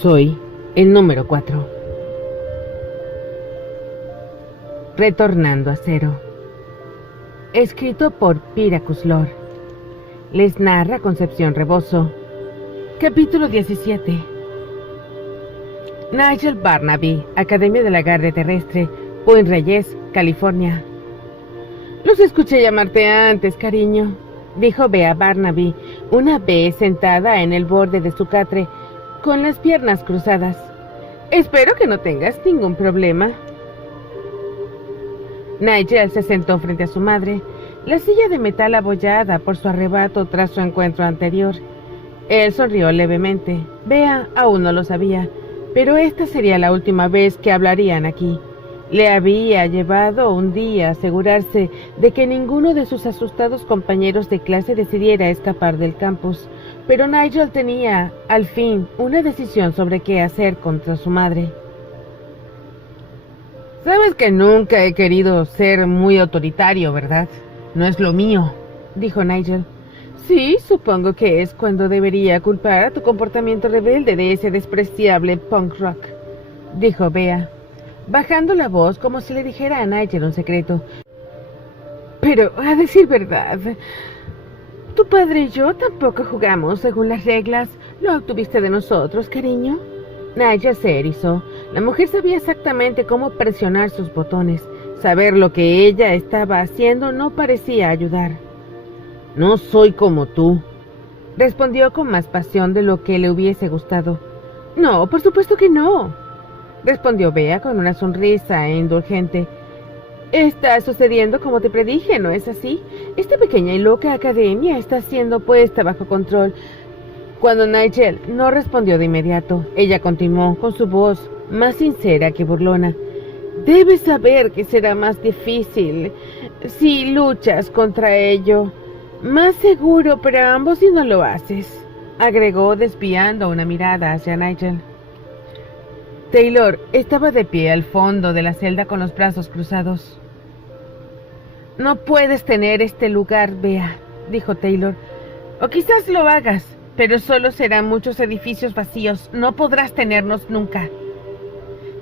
Soy el número 4. Retornando a cero. Escrito por Pyrrhus Lore. Les narra Concepción Rebozo. Capítulo 17. Nigel Barnaby, Academia de la Guardia Terrestre, Point Reyes, California. Los escuché llamarte antes, cariño, dijo Bea Barnaby, una vez sentada en el borde de su catre, con las piernas cruzadas. Espero que no tengas ningún problema. Nigel se sentó frente a su madre, la silla de metal abollada por su arrebato tras su encuentro anterior. Él sonrió levemente. Bea aún no lo sabía, pero esta sería la última vez que hablarían aquí. Le había llevado un día asegurarse de que ninguno de sus asustados compañeros de clase decidiera escapar del campus, pero Nigel tenía, al fin, una decisión sobre qué hacer contra su madre. Sabes que nunca he querido ser muy autoritario, ¿verdad? No es lo mío, dijo Nigel. Sí, supongo que es cuando debería culpar a tu comportamiento rebelde de ese despreciable punk rock, dijo Bea, bajando la voz como si le dijera a Nigel un secreto. Pero, a decir verdad, tu padre y yo tampoco jugamos según las reglas. Lo obtuviste de nosotros, cariño. Nigel se erizó. La mujer sabía exactamente cómo presionar sus botones. Saber lo que ella estaba haciendo no parecía ayudar. No soy como tú, respondió con más pasión de lo que le hubiese gustado. No, por supuesto que no, respondió Bea con una sonrisa indulgente. Está sucediendo como te predije, ¿no es así? Esta pequeña y loca academia está siendo puesta bajo control. Cuando Nigel no respondió de inmediato, ella continuó con su voz más sincera que burlona. Debes saber que será más difícil si luchas contra ello. Más seguro para ambos si no lo haces, agregó desviando una mirada hacia Nigel. Taylor estaba de pie al fondo de la celda con los brazos cruzados. No puedes tener este lugar, Bea, dijo Taylor. O quizás lo hagas, pero solo serán muchos edificios vacíos. No podrás tenernos nunca.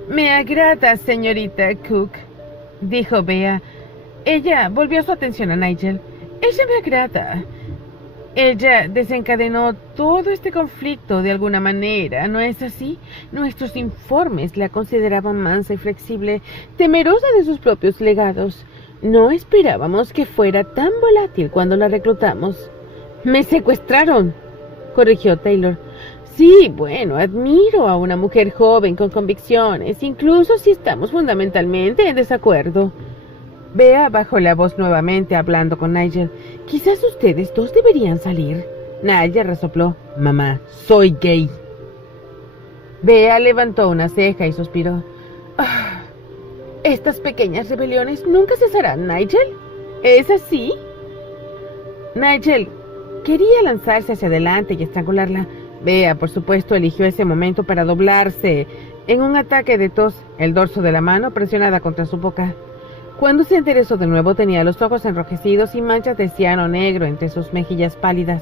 Me agrada, señorita Cook, dijo Bea. Ella volvió su atención a Nigel. Ella me agrada. Ella desencadenó todo este conflicto de alguna manera, ¿no es así? Nuestros informes la consideraban mansa y flexible, temerosa de sus propios legados. No esperábamos que fuera tan volátil cuando la reclutamos. Me secuestraron, corrigió Taylor. Sí, bueno, admiro a una mujer joven con convicciones, incluso si estamos fundamentalmente en desacuerdo. Bea bajó la voz nuevamente hablando con Nigel. Quizás ustedes dos deberían salir. Nigel resopló. Mamá, soy gay. Bea levantó una ceja y suspiró. Estas pequeñas rebeliones nunca cesarán, Nigel. ¿Es así? Nigel quería lanzarse hacia adelante y estrangularla. Bea, por supuesto, eligió ese momento para doblarse en un ataque de tos, el dorso de la mano presionada contra su boca. Cuando se enderezó de nuevo tenía los ojos enrojecidos y manchas de ciano negro entre sus mejillas pálidas.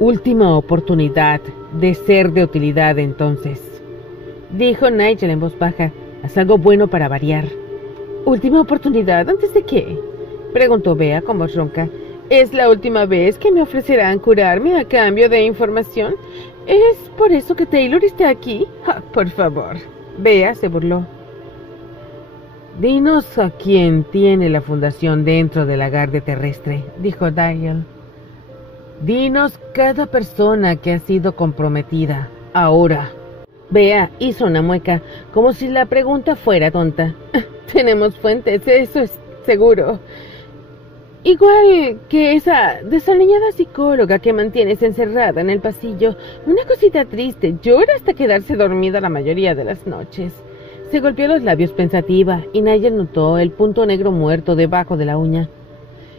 Última oportunidad de ser de utilidad entonces, dijo Nigel en voz baja. Haz algo bueno para variar. ¿Última oportunidad? ¿Antes de qué?, preguntó Bea con voz ronca. ¿Es la última vez que me ofrecerán curarme a cambio de información? ¿Es por eso que Taylor está aquí? Por favor. Bea se burló. Dinos a quién tiene la fundación dentro de la Guardia Terrestre, dijo Nigel. Dinos cada persona que ha sido comprometida, ahora. Bea hizo una mueca, como si la pregunta fuera tonta. Tenemos fuentes, eso es seguro. Igual que esa desaliñada psicóloga que mantienes encerrada en el pasillo. Una cosita triste, llora hasta quedarse dormida la mayoría de las noches. Se golpeó los labios pensativa y Nigel notó el punto negro muerto debajo de la uña.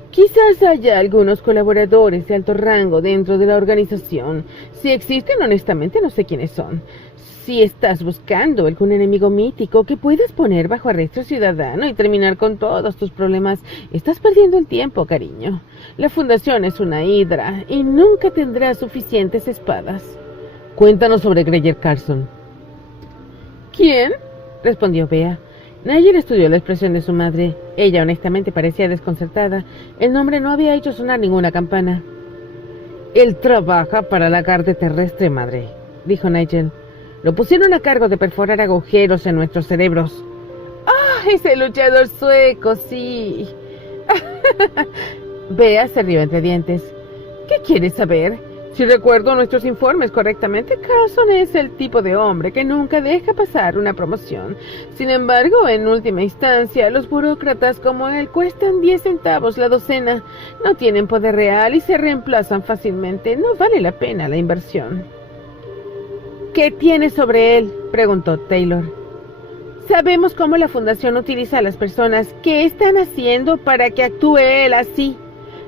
Quizás haya algunos colaboradores de alto rango dentro de la organización. Si existen, honestamente no sé quiénes son. Si estás buscando algún enemigo mítico que puedas poner bajo arresto ciudadano y terminar con todos tus problemas, estás perdiendo el tiempo, cariño. La fundación es una hidra y nunca tendrá suficientes espadas. Cuéntanos sobre Greyer Carson. ¿Quién? Respondió Bea. Nigel estudió la expresión de su madre. Ella honestamente parecía desconcertada. El nombre no había hecho sonar ninguna campana. Él trabaja para la Guardia Terrestre, madre, dijo Nigel. Lo pusieron a cargo de perforar agujeros en nuestros cerebros. ¡Ah, ese luchador sueco, sí! Bea se rió entre dientes. ¿Qué quieres saber? Si recuerdo nuestros informes correctamente, Carson es el tipo de hombre que nunca deja pasar una promoción. Sin embargo, en última instancia, los burócratas como él cuestan 10 centavos la docena. No tienen poder real y se reemplazan fácilmente. No vale la pena la inversión. ¿Qué tienes sobre él?, preguntó Taylor. Sabemos cómo la fundación utiliza a las personas. ¿Qué están haciendo para que actúe él así?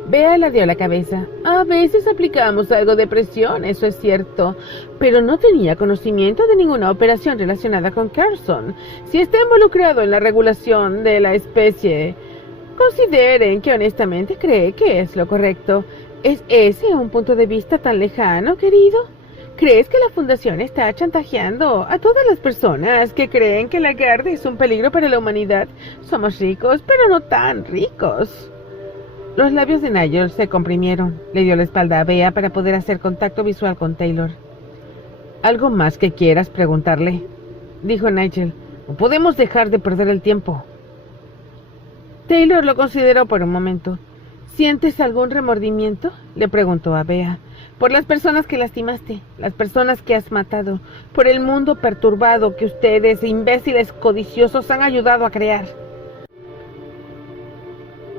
Bea le dio la cabeza. A veces aplicamos algo de presión, eso es cierto, pero no tenía conocimiento de ninguna operación relacionada con Carson. Si está involucrado en la regulación de la especie, consideren que honestamente cree que es lo correcto. ¿Es ese un punto de vista tan lejano, querido? ¿Crees que la fundación está chantajeando a todas las personas que creen que la Guardia es un peligro para la humanidad? Somos ricos, pero no tan ricos. Los labios de Nigel se comprimieron. Le dio la espalda a Bea para poder hacer contacto visual con Taylor. ¿Algo más que quieras preguntarle?, dijo Nigel. ¿O podemos dejar de perder el tiempo? Taylor lo consideró por un momento. ¿Sientes algún remordimiento?, le preguntó a Bea. Por las personas que lastimaste, las personas que has matado, por el mundo perturbado que ustedes, imbéciles codiciosos, han ayudado a crear.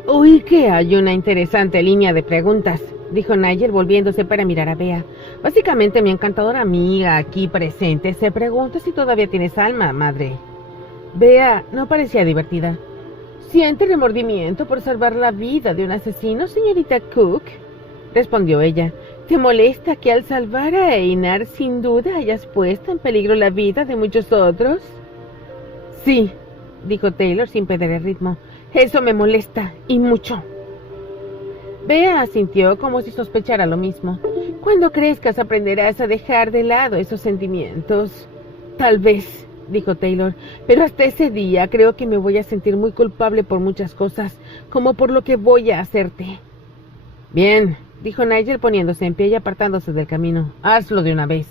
Oí que hay una interesante línea de preguntas, dijo Nigel volviéndose para mirar a Bea. Básicamente mi encantadora amiga aquí presente se pregunta si todavía tienes alma, madre. Bea no parecía divertida. ¿Siente remordimiento por salvar la vida de un asesino, señorita Cook?, respondió ella. ¿Te molesta que al salvar a Einar sin duda hayas puesto en peligro la vida de muchos otros? Sí, dijo Taylor sin perder el ritmo. Eso me molesta, y mucho. Bea asintió como si sospechara lo mismo. Cuando crezcas aprenderás a dejar de lado esos sentimientos. Tal vez, dijo Taylor, pero hasta ese día creo que me voy a sentir muy culpable por muchas cosas, como por lo que voy a hacerte. Bien, dijo Nigel poniéndose en pie y apartándose del camino. Hazlo de una vez.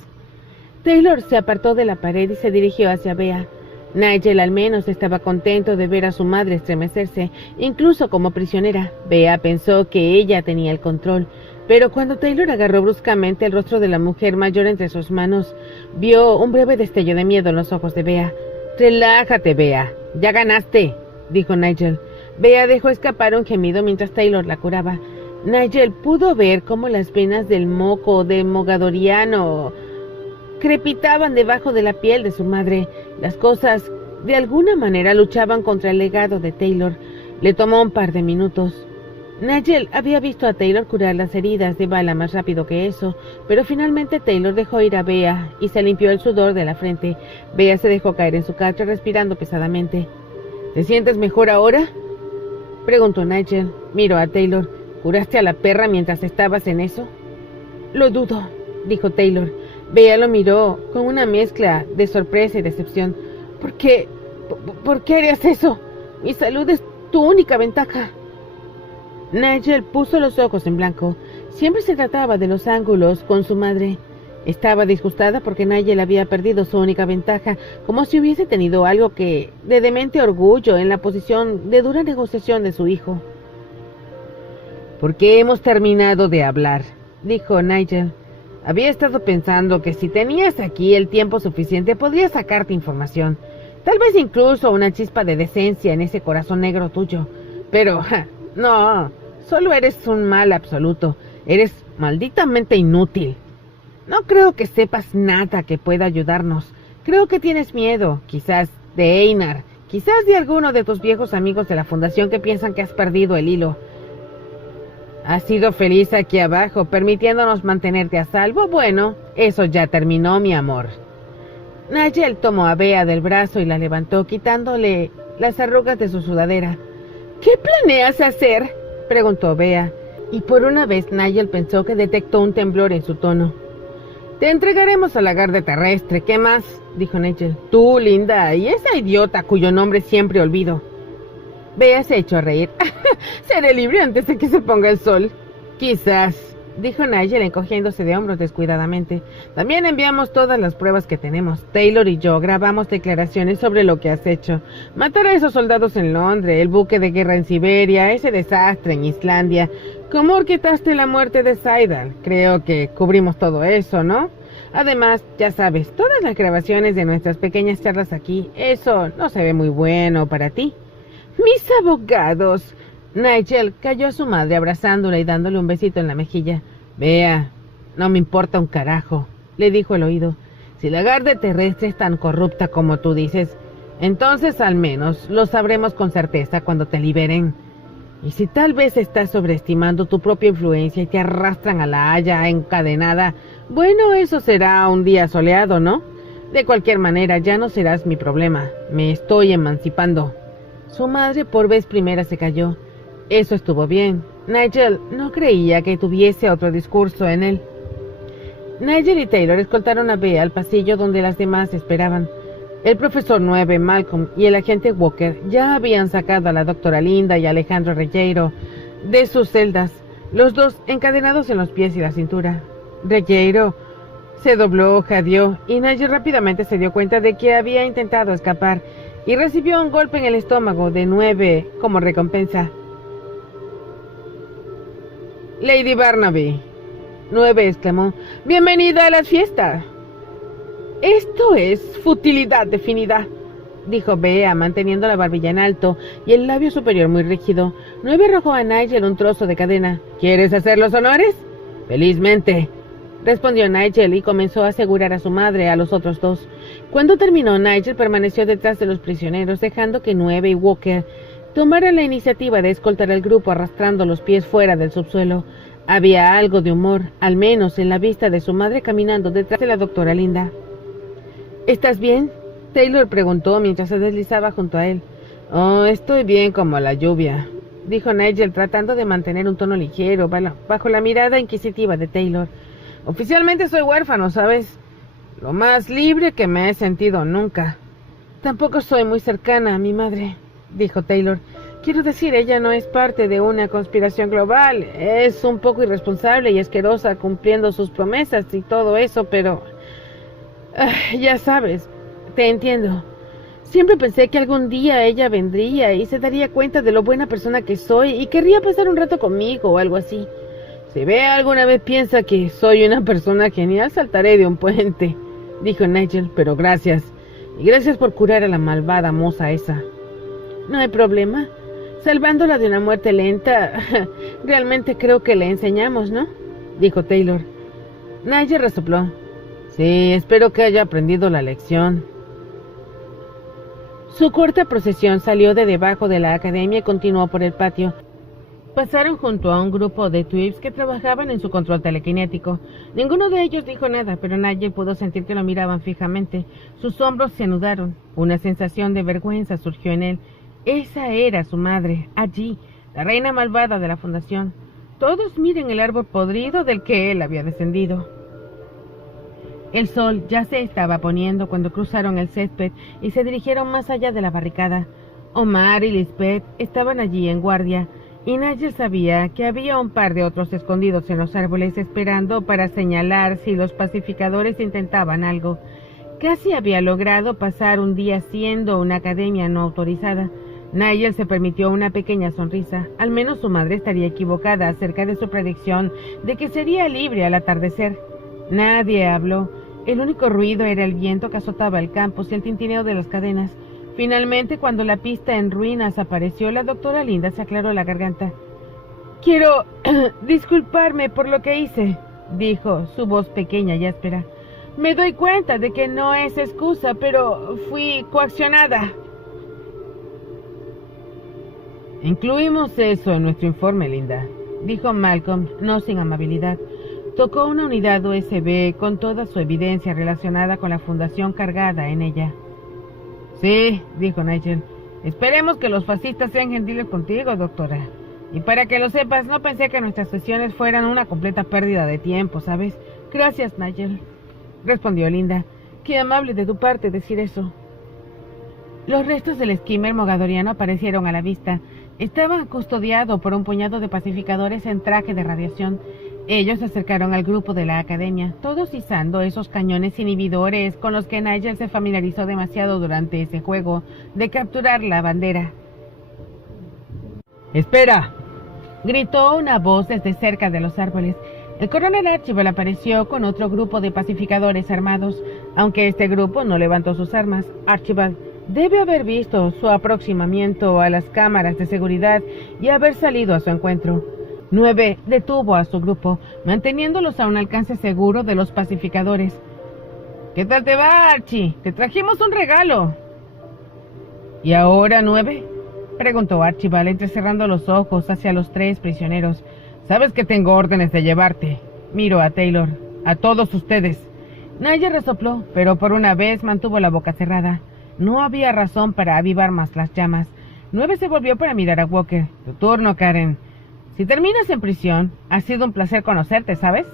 Taylor se apartó de la pared y se dirigió hacia Bea. Nigel al menos estaba contento de ver a su madre estremecerse, incluso como prisionera. Bea pensó que ella tenía el control, pero cuando Taylor agarró bruscamente el rostro de la mujer mayor entre sus manos, vio un breve destello de miedo en los ojos de Bea. «Relájate, Bea, ya ganaste», dijo Nigel. Bea dejó escapar un gemido mientras Taylor la curaba. Nigel pudo ver cómo las venas del moco de Mogadoriano crepitaban debajo de la piel de su madre. Las cosas, de alguna manera, luchaban contra el legado de Taylor. Le tomó un par de minutos. Nigel había visto a Taylor curar las heridas de bala más rápido que eso, pero finalmente Taylor dejó ir a Bea y se limpió el sudor de la frente. Bea se dejó caer en su catre respirando pesadamente. ¿Te sientes mejor ahora?, preguntó Nigel. Miró a Taylor. ¿Curaste a la perra mientras estabas en eso? Lo dudo, dijo Taylor. Bea lo miró con una mezcla de sorpresa y decepción. ¿Por qué harías eso? Mi salud es tu única ventaja. Nigel puso los ojos en blanco. Siempre se trataba de los ángulos con su madre. Estaba disgustada porque Nigel había perdido su única ventaja, como si hubiese tenido algo de demente orgullo en la posición de dura negociación de su hijo. «¿Por qué hemos terminado de hablar?», dijo Nigel. «Había estado pensando que si tenías aquí el tiempo suficiente podría sacarte información. Tal vez incluso una chispa de decencia en ese corazón negro tuyo. Pero, no, solo eres un mal absoluto. Eres malditamente inútil. No creo que sepas nada que pueda ayudarnos. Creo que tienes miedo, quizás de Einar, quizás de alguno de tus viejos amigos de la fundación que piensan que has perdido el hilo. ¿Has sido feliz aquí abajo, permitiéndonos mantenerte a salvo? Bueno, eso ya terminó, mi amor». Nigel tomó a Bea del brazo y la levantó, quitándole las arrugas de su sudadera. «¿Qué planeas hacer?», preguntó Bea, y por una vez Nigel pensó que detectó un temblor en su tono. Te entregaremos al lagarde terrestre, ¿qué más? Dijo Nigel. Tú, Linda, y esa idiota cuyo nombre siempre olvido. Bea se echó a reír. Seré libre antes de que se ponga el sol. Quizás, dijo Nigel encogiéndose de hombros descuidadamente. También enviamos todas las pruebas que tenemos. Taylor y yo grabamos declaraciones sobre lo que has hecho. Matar a esos soldados en Londres, el buque de guerra en Siberia, ese desastre en Islandia. ¿Cómo orquestaste la muerte de Saidal? Creo que cubrimos todo eso, ¿no? Además, ya sabes, todas las grabaciones de nuestras pequeñas charlas aquí, eso no se ve muy bueno para ti. ¡Mis abogados! Nigel cayó a su madre abrazándola y dándole un besito en la mejilla. Vea, no me importa un carajo, le dijo al oído. Si la Lagarde terrestre es tan corrupta como tú dices, entonces al menos lo sabremos con certeza cuando te liberen. Y si tal vez estás sobreestimando tu propia influencia y te arrastran a la Haya encadenada, bueno, eso será un día soleado, ¿no? De cualquier manera, ya no serás mi problema. Me estoy emancipando. Su madre por vez primera se calló. Eso estuvo bien. Nigel no creía que tuviese otro discurso en él. Nigel y Taylor escoltaron a Bea al pasillo donde las demás esperaban. El profesor 9, Malcolm, y el agente Walker ya habían sacado a la doctora Linda y a Alejandro Ruggiero de sus celdas, los dos encadenados en los pies y la cintura. Ruggiero se dobló, jadeó, y Nigel rápidamente se dio cuenta de que había intentado escapar y recibió un golpe en el estómago de 9 como recompensa. Lady Barnaby, 9 exclamó, ¡bienvenida a la fiesta! Esto es futilidad definida, dijo Bea, manteniendo la barbilla en alto y el labio superior muy rígido. 9 arrojó a Nigel un trozo de cadena. ¿Quieres hacer los honores? Felizmente, respondió Nigel y comenzó a asegurar a su madre a los otros dos. Cuando terminó, Nigel permaneció detrás de los prisioneros, dejando que 9 y Walker tomaran la iniciativa de escoltar al grupo arrastrando los pies fuera del subsuelo. Había algo de humor, al menos en la vista de su madre caminando detrás de la doctora Linda. ¿Estás bien?, Taylor preguntó mientras se deslizaba junto a él. Oh, estoy bien como la lluvia, dijo Nigel tratando de mantener un tono ligero bajo la mirada inquisitiva de Taylor. Oficialmente soy huérfano, ¿sabes? Lo más libre que me he sentido nunca. Tampoco soy muy cercana a mi madre, dijo Taylor. Quiero decir, ella no es parte de una conspiración global. Es un poco irresponsable y asquerosa cumpliendo sus promesas y todo eso, pero... ya sabes, te entiendo. Siempre pensé que algún día ella vendría y se daría cuenta de lo buena persona que soy y querría pasar un rato conmigo o algo así. Si Bea alguna vez piensa que soy una persona genial, saltaré de un puente, dijo Nigel, pero gracias. Y gracias por curar a la malvada moza esa. No hay problema. Salvándola de una muerte lenta, realmente creo que le enseñamos, ¿no? Dijo Taylor. Nigel resopló. Sí, espero que haya aprendido la lección. Su corta procesión salió de debajo de la academia y continuó por el patio. Pasaron junto a un grupo de Twibs que trabajaban en su control telequinético. Ninguno de ellos dijo nada, pero Nigel pudo sentir que lo miraban fijamente. Sus hombros se anudaron. Una sensación de vergüenza surgió en él. Esa era su madre, allí, la reina malvada de la fundación. Todos miren el árbol podrido del que él había descendido. El sol ya se estaba poniendo cuando cruzaron el césped y se dirigieron más allá de la barricada. Omar y Lisbeth estaban allí en guardia, y Nigel sabía que había un par de otros escondidos en los árboles esperando para señalar si los pacificadores intentaban algo. Casi había logrado pasar un día siendo una academia no autorizada. Nigel se permitió una pequeña sonrisa. Al menos su madre estaría equivocada acerca de su predicción de que sería libre al atardecer. Nadie habló. El único ruido era el viento que azotaba el campus y el tintineo de las cadenas. Finalmente, cuando la pista en ruinas apareció, la doctora Linda se aclaró la garganta. «Quiero disculparme por lo que hice», dijo, su voz pequeña y áspera. «Me doy cuenta de que no es excusa, pero fui coaccionada». «Incluimos eso en nuestro informe, Linda», dijo Malcolm, no sin amabilidad. Tocó una unidad USB con toda su evidencia relacionada con la fundación cargada en ella. Sí, dijo Nigel. Esperemos que los fascistas sean gentiles contigo, doctora. Y para que lo sepas, no pensé que nuestras sesiones fueran una completa pérdida de tiempo, ¿sabes? Gracias, Nigel. respondió Linda. Qué amable de tu parte decir eso. Los restos del skimmer mogadoriano aparecieron a la vista. Estaba custodiado por un puñado de pacificadores en traje de radiación. Ellos se acercaron al grupo de la academia, todos izando esos cañones inhibidores con los que Nigel se familiarizó demasiado durante ese juego de capturar la bandera. ¡Espera!, gritó una voz desde cerca de los árboles. El coronel Archibald apareció con otro grupo de pacificadores armados. Aunque este grupo no levantó sus armas, Archibald debe haber visto su aproximamiento a las cámaras de seguridad y haber salido a su encuentro. 9 detuvo a su grupo, manteniéndolos a un alcance seguro de los pacificadores. ¿Qué tal te va, Archie? Te trajimos un regalo. ¿Y ahora, 9? Preguntó Archibald, entrecerrando los ojos hacia los 3 prisioneros. Sabes que tengo órdenes de llevarte. Miró a Taylor. A todos ustedes. Nigel resopló, pero por una vez mantuvo la boca cerrada. No había razón para avivar más las llamas. 9 se volvió para mirar a Walker. Tu turno, Karen. Si terminas en prisión, ha sido un placer conocerte, ¿sabes?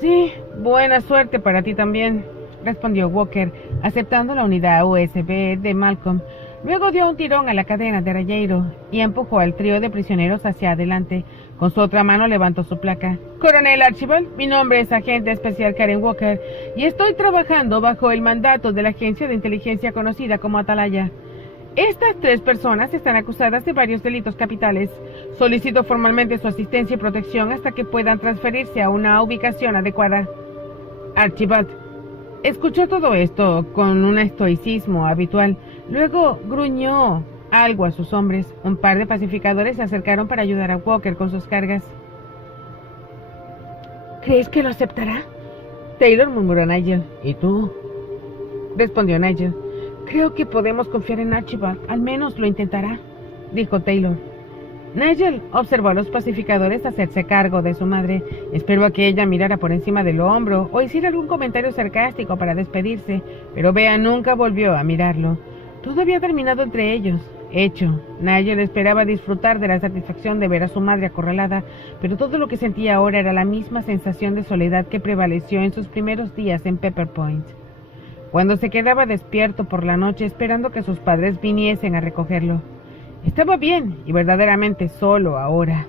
Sí, buena suerte para ti también, respondió Walker, aceptando la unidad USB de Malcolm. Luego dio un tirón a la cadena de rayero y empujó al trío de prisioneros hacia adelante. Con su otra mano levantó su placa. Coronel Archibald, mi nombre es agente especial Karen Walker y estoy trabajando bajo el mandato de la agencia de inteligencia conocida como Atalaya. Estas 3 personas están acusadas de varios delitos capitales. Solicito formalmente su asistencia y protección hasta que puedan transferirse a una ubicación adecuada. Archibald escuchó todo esto con un estoicismo habitual. Luego gruñó algo a sus hombres. Un par de pacificadores se acercaron para ayudar a Walker con sus cargas. ¿Crees que lo aceptará? Taylor murmuró a Nigel. ¿Y tú? Respondió Nigel. Creo que podemos confiar en Archibald. Al menos lo intentará, dijo Taylor. Nigel observó a los pacificadores hacerse cargo de su madre. Esperó a que ella mirara por encima del hombro o hiciera algún comentario sarcástico para despedirse, pero Bea nunca volvió a mirarlo. Todo había terminado entre ellos. Hecho, Nigel esperaba disfrutar de la satisfacción de ver a su madre acorralada, pero todo lo que sentía ahora era la misma sensación de soledad que prevaleció en sus primeros días en Pepper Point, cuando se quedaba despierto por la noche esperando que sus padres viniesen a recogerlo. Estaba bien y verdaderamente solo ahora.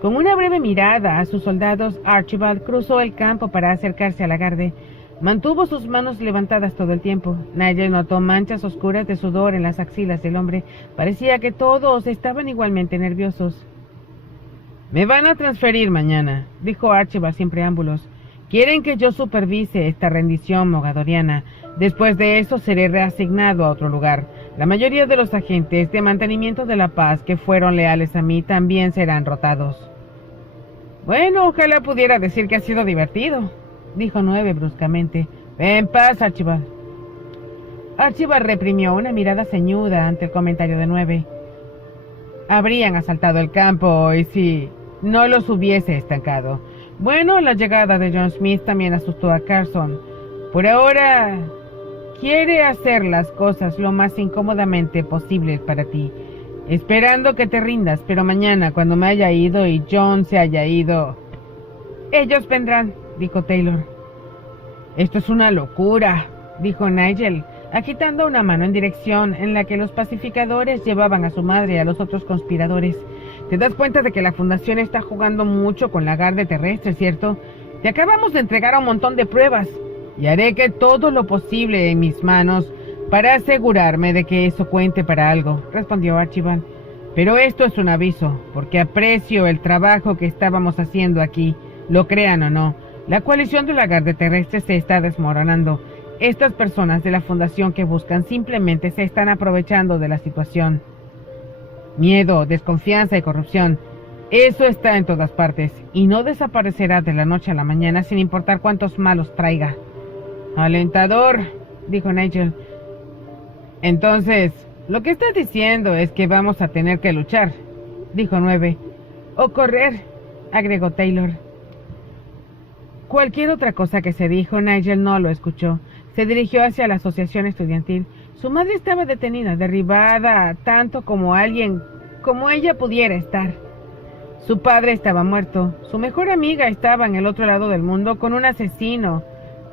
Con una breve mirada a sus soldados, Archibald cruzó el campo para acercarse a Lagarde. Mantuvo sus manos levantadas todo el tiempo. Nigel notó manchas oscuras de sudor en las axilas del hombre. Parecía que todos estaban igualmente nerviosos. «Me van a transferir mañana», dijo Archibald sin preámbulos. «Quieren que yo supervise esta rendición mogadoriana. Después de eso seré reasignado a otro lugar. La mayoría de los agentes de mantenimiento de la paz que fueron leales a mí también serán rotados». «Bueno, ojalá pudiera decir que ha sido divertido», dijo 9 bruscamente. «Ven, paz, Archibald». Archibald reprimió una mirada ceñuda ante el comentario de 9. Habrían asaltado el campo y si no los hubiese estancado. Bueno, la llegada de John Smith también asustó a Carson. Por ahora, quiere hacer las cosas lo más incómodamente posible para ti, esperando que te rindas, pero mañana, cuando me haya ido y John se haya ido... «Ellos vendrán», dijo Taylor. «Esto es una locura», dijo Nigel, agitando una mano en dirección en la que los pacificadores llevaban a su madre y a los otros conspiradores. «¿Te das cuenta de que la Fundación está jugando mucho con la Garde Terrestre, cierto? Te acabamos de entregar a un montón de pruebas, y haré que todo lo posible en mis manos para asegurarme de que eso cuente para algo», respondió Archibald. «Pero esto es un aviso, porque aprecio el trabajo que estábamos haciendo aquí, lo crean o no. La coalición de la Garde Terrestre se está desmoronando. Estas personas de la Fundación que buscan simplemente se están aprovechando de la situación. Miedo, desconfianza y corrupción. Eso está en todas partes, y no desaparecerá de la noche a la mañana sin importar cuántos malos traiga». «Alentador», dijo Nigel. «Entonces, lo que estás diciendo es que vamos a tener que luchar», dijo 9. «O correr», agregó Taylor. Cualquier otra cosa que se dijo, Nigel no lo escuchó. Se dirigió hacia la asociación estudiantil. Su madre estaba detenida, derribada, tanto como ella pudiera estar. Su padre estaba muerto. Su mejor amiga estaba en el otro lado del mundo con un asesino.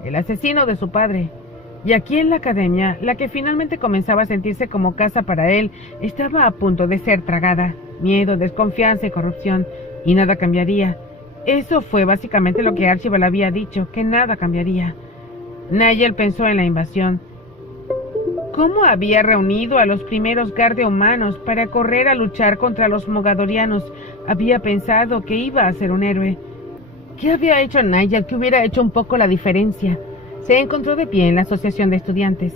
el asesino de su padre. Y aquí en la academia, la que finalmente comenzaba a sentirse como casa para él, estaba a punto de ser tragada. Miedo, desconfianza y corrupción, y nada cambiaría. Eso fue básicamente lo que Archibald había dicho, que nada cambiaría. Nigel pensó en la invasión. ¿Cómo había reunido a los primeros Guardia humanos para correr a luchar contra los Mogadorianos? Había pensado que iba a ser un héroe. ¿Qué había hecho Nigel que hubiera hecho un poco la diferencia? Se encontró de pie en la asociación de estudiantes.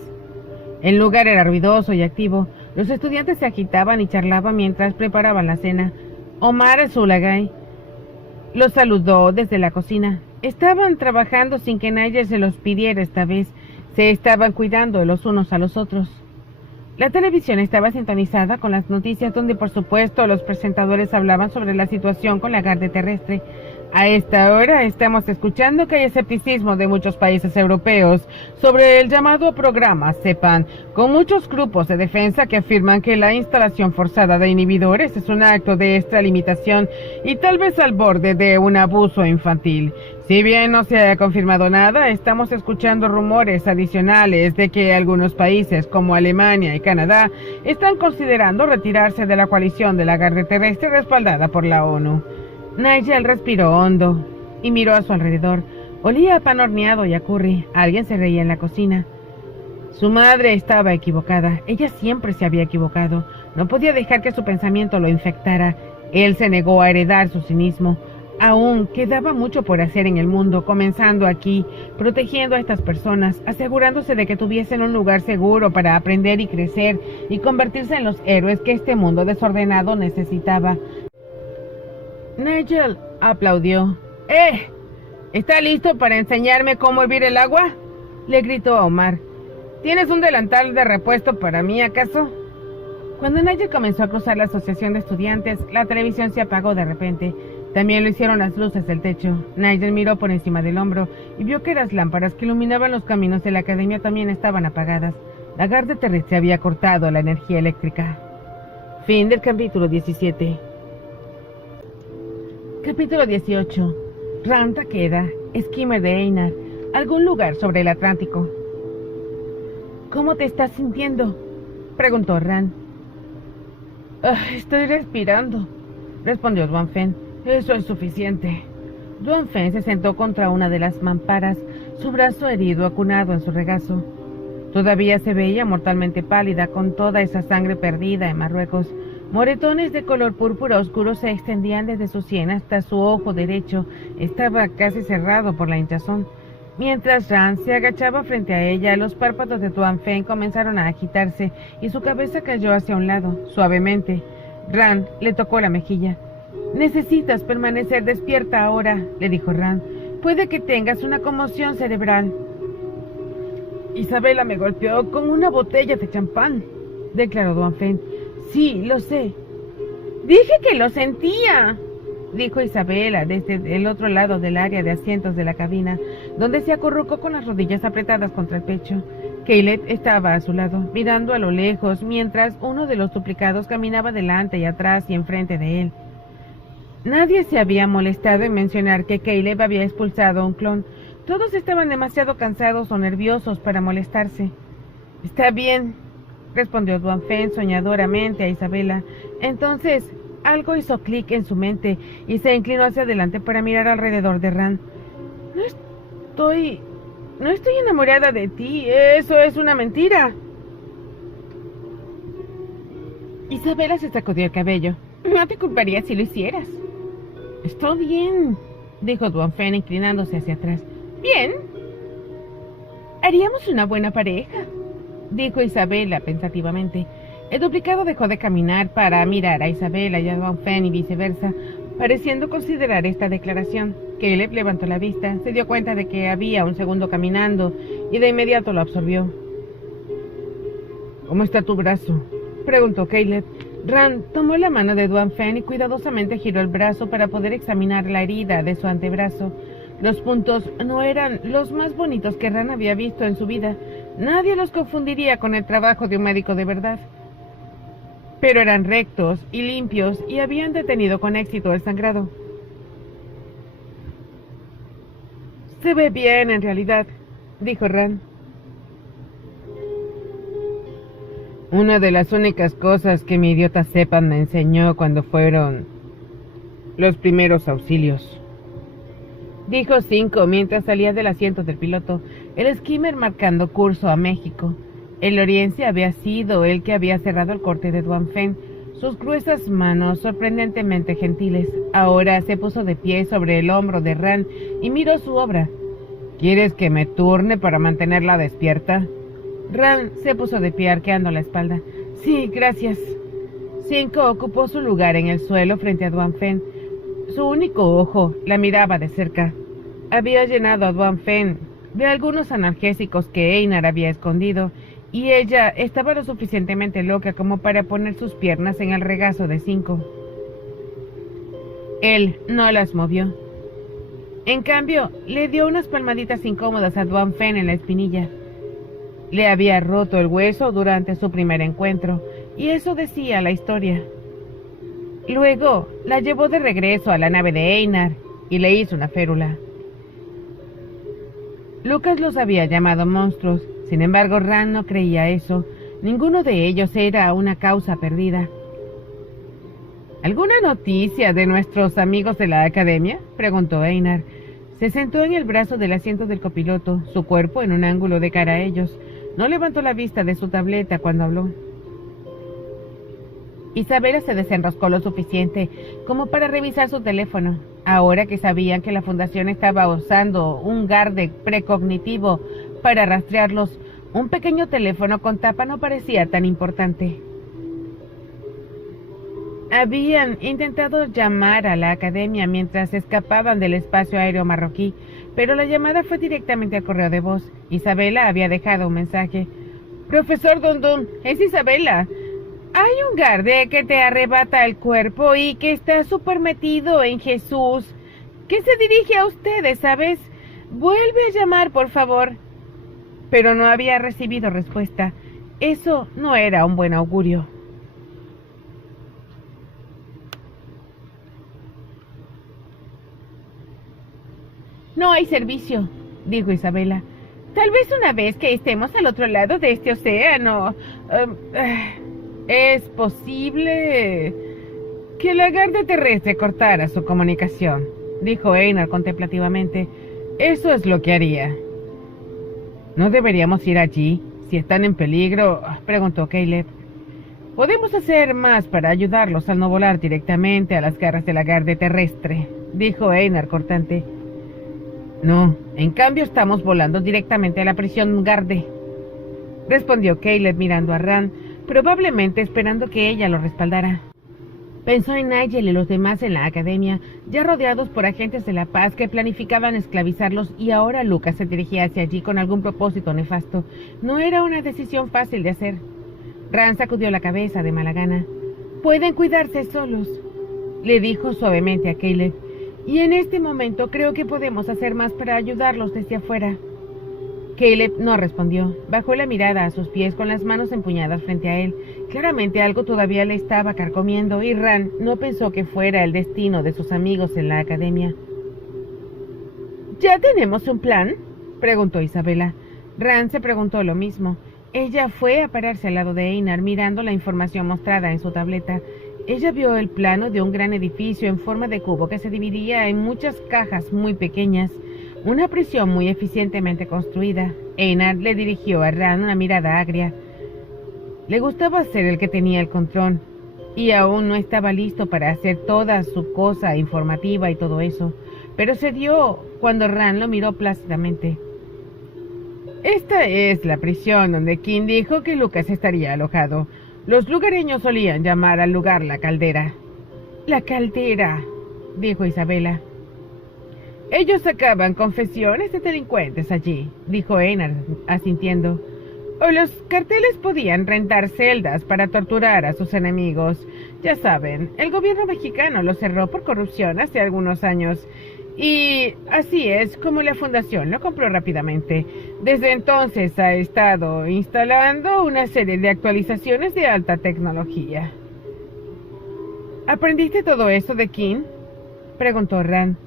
El lugar era ruidoso y activo. Los estudiantes se agitaban y charlaban mientras preparaban la cena. Omar Zulagay los saludó desde la cocina. Estaban trabajando sin que Nigel se los pidiera esta vez. Se estaban cuidando los unos a los otros. La televisión estaba sintonizada con las noticias donde, por supuesto, los presentadores hablaban sobre la situación con la Garde Terrestre. A esta hora estamos escuchando que hay escepticismo de muchos países europeos sobre el llamado programa CEPAN, con muchos grupos de defensa que afirman que la instalación forzada de inhibidores es un acto de extralimitación y tal vez al borde de un abuso infantil. Si bien no se ha confirmado nada, estamos escuchando rumores adicionales de que algunos países como Alemania y Canadá están considerando retirarse de la coalición de la Garde Terrestre respaldada por la ONU. Nigel respiró hondo y miró a su alrededor. Olía a pan horneado y a curry. Alguien se reía en la cocina. Su madre estaba equivocada. Ella siempre se había equivocado. No podía dejar que su pensamiento lo infectara. Él se negó a heredar su cinismo. Aún quedaba mucho por hacer en el mundo, comenzando aquí, protegiendo a estas personas, asegurándose de que tuviesen un lugar seguro para aprender y crecer y convertirse en los héroes que este mundo desordenado necesitaba. Nigel aplaudió. ¿Está listo para enseñarme cómo hervir el agua?, le gritó a Omar. ¿Tienes un delantal de repuesto para mí, acaso? Cuando Nigel comenzó a cruzar la asociación de estudiantes, la televisión se apagó de repente. También lo hicieron las luces del techo. Nigel miró por encima del hombro y vio que las lámparas que iluminaban los caminos de la academia también estaban apagadas. La Garde Terrestre había cortado la energía eléctrica. Fin del capítulo 17. Capítulo 18. Rand Takeda, Skimmer de Einar, algún lugar sobre el Atlántico. ¿Cómo te estás sintiendo?, preguntó Rand. Estoy respirando, respondió Duan Fen. Eso es suficiente. Duan Fen se sentó contra una de las mamparas, su brazo herido acunado en su regazo. Todavía se veía mortalmente pálida con toda esa sangre perdida en Marruecos. Moretones de color púrpura oscuro se extendían desde su sien hasta su ojo derecho. Estaba casi cerrado por la hinchazón. Mientras Rand se agachaba frente a ella, los párpados de Duan Fen comenzaron a agitarse y su cabeza cayó hacia un lado, suavemente. Rand le tocó la mejilla. «Necesitas permanecer despierta ahora», le dijo Rand. «Puede que tengas una conmoción cerebral». «Isabela me golpeó con una botella de champán», declaró Duan Fen. «Sí, lo sé». «Dije que lo sentía», dijo Isabela desde el otro lado del área de asientos de la cabina, donde se acurrucó con las rodillas apretadas contra el pecho. Caleb estaba a su lado, mirando a lo lejos, mientras uno de los duplicados caminaba delante y atrás y enfrente de él. Nadie se había molestado en mencionar que Caleb había expulsado a un clon. Todos estaban demasiado cansados o nerviosos para molestarse. «Está bien», respondió Duan Fen soñadoramente a Isabela. Entonces, algo hizo clic en su mente y se inclinó hacia adelante para mirar alrededor de Rand. No estoy enamorada de ti. Eso es una mentira». Isabela se sacudió el cabello. «No te culparía si lo hicieras». «Estoy bien», dijo Duan Fen inclinándose hacia atrás. «¿Bien? Haríamos una buena pareja», dijo Isabela pensativamente. El duplicado dejó de caminar para mirar a Isabela y a Duan Fen y viceversa, pareciendo considerar esta declaración. Caleb levantó la vista, se dio cuenta de que había un segundo caminando y de inmediato lo absorbió. «¿Cómo está tu brazo?», preguntó Caleb. Rand tomó la mano de Duan Fen y cuidadosamente giró el brazo para poder examinar la herida de su antebrazo. Los puntos no eran los más bonitos que Rand había visto en su vida. Nadie los confundiría con el trabajo de un médico de verdad. Pero eran rectos y limpios y habían detenido con éxito el sangrado. «Se ve bien, en realidad», dijo Ran. Una de las únicas cosas que mi idiota Sepan me enseñó cuando fueron los primeros auxilios, dijo Cinco mientras salía del asiento del piloto, el skimmer marcando curso a México. El Oriense había sido el que había cerrado el corte de Duan Fen. Sus gruesas manos, sorprendentemente gentiles, ahora se puso de pie sobre el hombro de Ran y miró su obra. ¿Quieres que me turne para mantenerla despierta? Ran se puso de pie arqueando la espalda. Sí, gracias. Cinco ocupó su lugar en el suelo frente a Duan Fen. Su único ojo la miraba de cerca. Había llenado a Duan Fen de algunos analgésicos que Einar había escondido, y ella estaba lo suficientemente loca como para poner sus piernas en el regazo de Cinco. Él no las movió. En cambio, le dio unas palmaditas incómodas a Duan Fen en la espinilla. Le había roto el hueso durante su primer encuentro, y eso decía la historia. Luego, la llevó de regreso a la nave de Einar y le hizo una férula. Lucas los había llamado monstruos, sin embargo Ran no creía eso. Ninguno de ellos era una causa perdida. ¿Alguna noticia de nuestros amigos de la academia?, preguntó Einar. Se sentó en el brazo del asiento del copiloto, su cuerpo en un ángulo de cara a ellos. No levantó la vista de su tableta cuando habló. Isabela se desenroscó lo suficiente como para revisar su teléfono. Ahora que sabían que la fundación estaba usando un guarde precognitivo para rastrearlos, un pequeño teléfono con tapa no parecía tan importante. Habían intentado llamar a la academia mientras escapaban del espacio aéreo marroquí, pero la llamada fue directamente al correo de voz. Isabela había dejado un mensaje. Profesor Dundun, es Isabela. Hay un guarde que te arrebata el cuerpo y que está súper metido en Jesús, que se dirige a ustedes, ¿sabes? Vuelve a llamar, por favor. Pero no había recibido respuesta. Eso no era un buen augurio. No hay servicio, dijo Isabela. Tal vez una vez que estemos al otro lado de este océano. Es posible que la guardia terrestre cortara su comunicación, dijo Einar contemplativamente. Eso es lo que haría. ¿No deberíamos ir allí si están en peligro?, preguntó Caleb. Podemos hacer más para ayudarlos al no volar directamente a las garras de la guardia terrestre, dijo Einar cortante. No, en cambio estamos volando directamente a la prisión Garde, respondió Caleb mirando a Ran, probablemente esperando que ella lo respaldara. Pensó en Nigel y los demás en la academia, ya rodeados por agentes de la paz que planificaban esclavizarlos, y ahora Lucas se dirigía hacia allí con algún propósito nefasto. No era una decisión fácil de hacer. Ran sacudió la cabeza de mala gana. Pueden cuidarse solos, le dijo suavemente a Caleb. Y en este momento creo que podemos hacer más para ayudarlos desde afuera. Caleb no respondió. Bajó la mirada a sus pies con las manos empuñadas frente a él. Claramente algo todavía le estaba carcomiendo y Ran no pensó que fuera el destino de sus amigos en la academia. ¿Ya tenemos un plan?, preguntó Isabela. Ran se preguntó lo mismo. Ella fue a pararse al lado de Einar mirando la información mostrada en su tableta. Ella vio el plano de un gran edificio en forma de cubo que se dividía en muchas cajas muy pequeñas. Una prisión muy eficientemente construida. Einar le dirigió a Ran una mirada agria. Le gustaba ser el que tenía el control, y aún no estaba listo para hacer toda su cosa informativa y todo eso, pero cedió cuando Ran lo miró plácidamente. Esta es la prisión donde King dijo que Lucas estaría alojado. Los lugareños solían llamar al lugar la caldera. La caldera, dijo Isabela. Ellos sacaban confesiones de delincuentes allí, dijo Einar, asintiendo. O los carteles podían rentar celdas para torturar a sus enemigos. Ya saben, el gobierno mexicano lo cerró por corrupción hace algunos años. Y así es como la fundación lo compró rápidamente. Desde entonces ha estado instalando una serie de actualizaciones de alta tecnología. ¿Aprendiste todo eso de King?, preguntó Ran.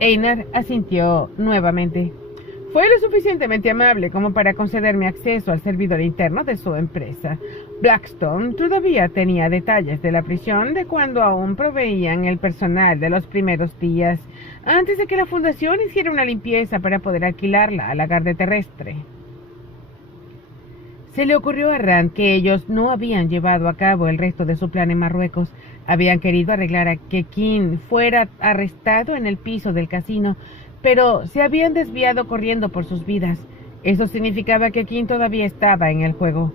Einar asintió nuevamente. Fue lo suficientemente amable como para concederme acceso al servidor interno de su empresa. Blackstone todavía tenía detalles de la prisión de cuando aún proveían el personal de los primeros días, antes de que la fundación hiciera una limpieza para poder alquilarla a la Garde Terrestre. Se le ocurrió a Rand que ellos no habían llevado a cabo el resto de su plan en Marruecos. Habían querido arreglar a que King fuera arrestado en el piso del casino, pero se habían desviado corriendo por sus vidas. Eso significaba que King todavía estaba en el juego.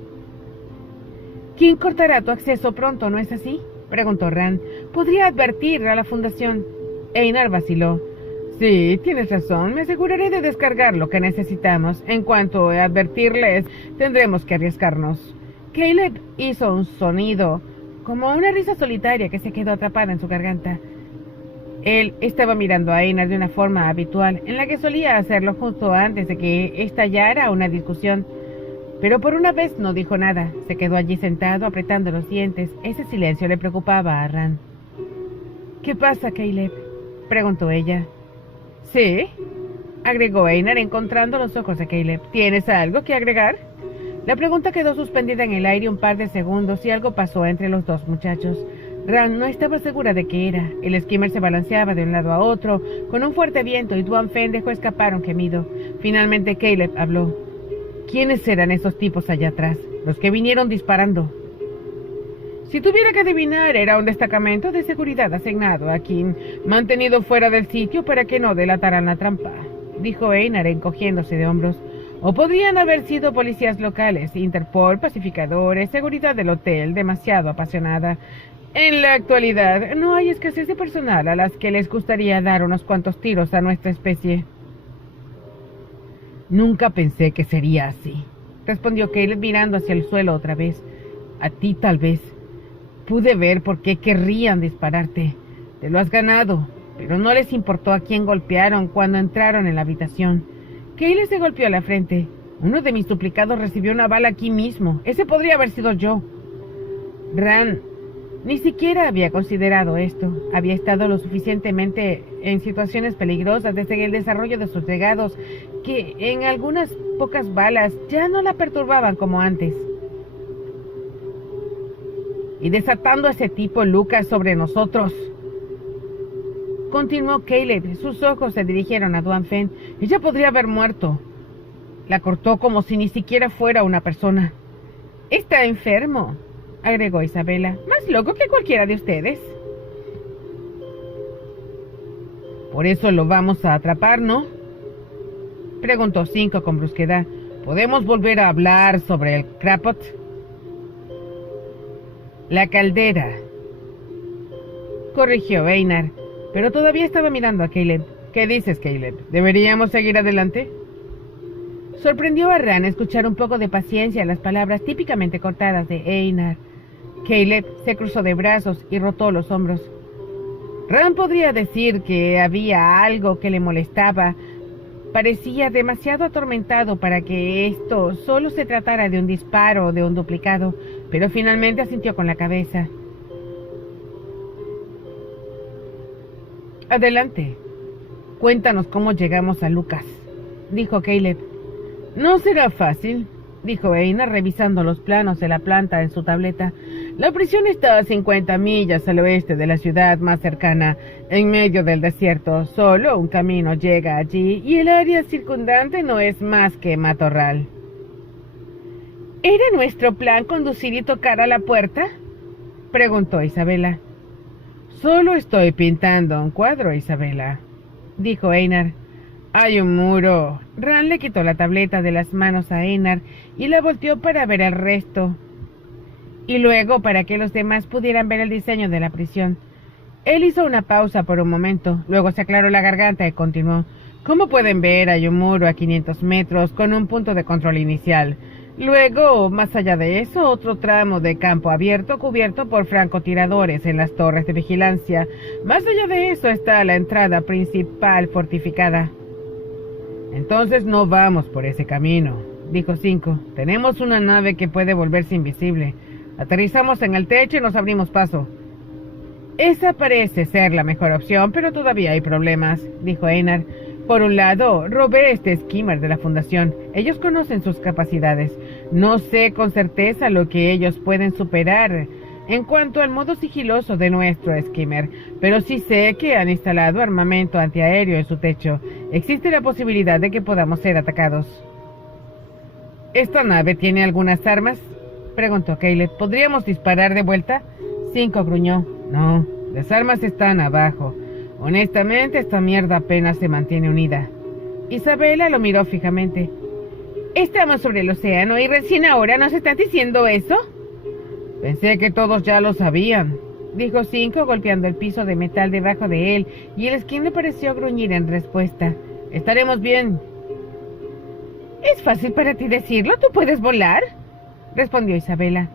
«King cortará tu acceso pronto, ¿no es así?», preguntó Rand. «Podría advertir a la fundación». Einar vaciló. «Sí, tienes razón. Me aseguraré de descargar lo que necesitamos. En cuanto a advertirles, tendremos que arriesgarnos». Caleb hizo un sonido, como una risa solitaria que se quedó atrapada en su garganta. Él estaba mirando a Einar de una forma habitual, en la que solía hacerlo justo antes de que estallara una discusión. Pero por una vez no dijo nada. Se quedó allí sentado, apretando los dientes. Ese silencio le preocupaba a Rand. «¿Qué pasa, Caleb?», preguntó ella. «¿Sí?», agregó Einar, encontrando los ojos de Caleb. «¿Tienes algo que agregar?». La pregunta quedó suspendida en el aire un par de segundos y algo pasó entre los dos muchachos. Rand no estaba segura de qué era. El skimmer se balanceaba de un lado a otro con un fuerte viento y Duan Fen dejó escapar un gemido. Finalmente Caleb habló. «¿Quiénes eran esos tipos allá atrás? Los que vinieron disparando». «Si tuviera que adivinar, era un destacamento de seguridad asignado a King, mantenido fuera del sitio para que no delataran la trampa», dijo Einar, encogiéndose de hombros. «O podrían haber sido policías locales, Interpol, pacificadores, seguridad del hotel, demasiado apasionada. En la actualidad, no hay escasez de personal a las que les gustaría dar unos cuantos tiros a nuestra especie». «Nunca pensé que sería así», respondió Caleb mirando hacia el suelo otra vez. «A ti tal vez. Pude ver por qué querrían dispararte. Te lo has ganado, pero no les importó a quién golpearon cuando entraron en la habitación». Caleb se golpeó la frente. «Uno de mis duplicados recibió una bala aquí mismo. Ese podría haber sido yo». Rand ni siquiera había considerado esto. Había estado lo suficientemente en situaciones peligrosas desde el desarrollo de sus legados que en algunas pocas balas ya no la perturbaban como antes. «Y desatando a ese tipo Lucas sobre nosotros», continuó Caleb. Sus ojos se dirigieron a Duan Fen. «Ella podría haber muerto. La cortó como si ni siquiera fuera una persona». «Está enfermo», agregó Isabela. «Más loco que cualquiera de ustedes». «Por eso lo vamos a atrapar, ¿no?», preguntó Cinco con brusquedad. «¿Podemos volver a hablar sobre el Krapot?». «La caldera», corrigió Einar, pero todavía estaba mirando a Caleb. «¿Qué dices, Caleb? ¿Deberíamos seguir adelante?». Sorprendió a Rand escuchar un poco de paciencia en las palabras típicamente cortadas de Einar. Caleb se cruzó de brazos y rotó los hombros. Rand podría decir que había algo que le molestaba. Parecía demasiado atormentado para que esto solo se tratara de un disparo o de un duplicado, pero finalmente asintió con la cabeza. «Adelante. Cuéntanos cómo llegamos a Lucas», dijo Caleb. «No será fácil», dijo Einar, revisando los planos de la planta en su tableta. «La prisión está a 50 millas al oeste de la ciudad más cercana, en medio del desierto. Solo un camino llega allí y el área circundante no es más que matorral». «¿Era nuestro plan conducir y tocar a la puerta?», preguntó Isabela. «Solo estoy pintando un cuadro, Isabela», dijo Einar. «Hay un muro». Rand le quitó la tableta de las manos a Einar y la volteó para ver el resto, y luego para que los demás pudieran ver el diseño de la prisión. Él hizo una pausa por un momento, luego se aclaró la garganta y continuó. «Como pueden ver, hay un muro a 500 metros con un punto de control inicial. Luego, más allá de eso, otro tramo de campo abierto cubierto por francotiradores en las torres de vigilancia. Más allá de eso está la entrada principal fortificada». «Entonces no vamos por ese camino», dijo Cinco. «Tenemos una nave que puede volverse invisible. Aterrizamos en el techo y nos abrimos paso». «Esa parece ser la mejor opción, pero todavía hay problemas», dijo Einar. Por un lado, robé este skimmer de la fundación. Ellos conocen sus capacidades. No sé con certeza lo que ellos pueden superar en cuanto al modo sigiloso de nuestro skimmer, pero sí sé que han instalado armamento antiaéreo en su techo. Existe la posibilidad de que podamos ser atacados. ¿Esta nave tiene algunas armas?, preguntó Caleb. ¿Podríamos disparar de vuelta? 5 gruñó. No, las armas están abajo. Honestamente, esta mierda apenas se mantiene unida. Isabela lo miró fijamente. Estamos sobre el océano y recién ahora nos estás diciendo eso. Pensé que todos ya lo sabían, dijo 5 golpeando el piso de metal debajo de él, y el skin le pareció gruñir en respuesta. Estaremos bien. Es fácil para ti decirlo, ¿tú puedes volar?, respondió Isabela.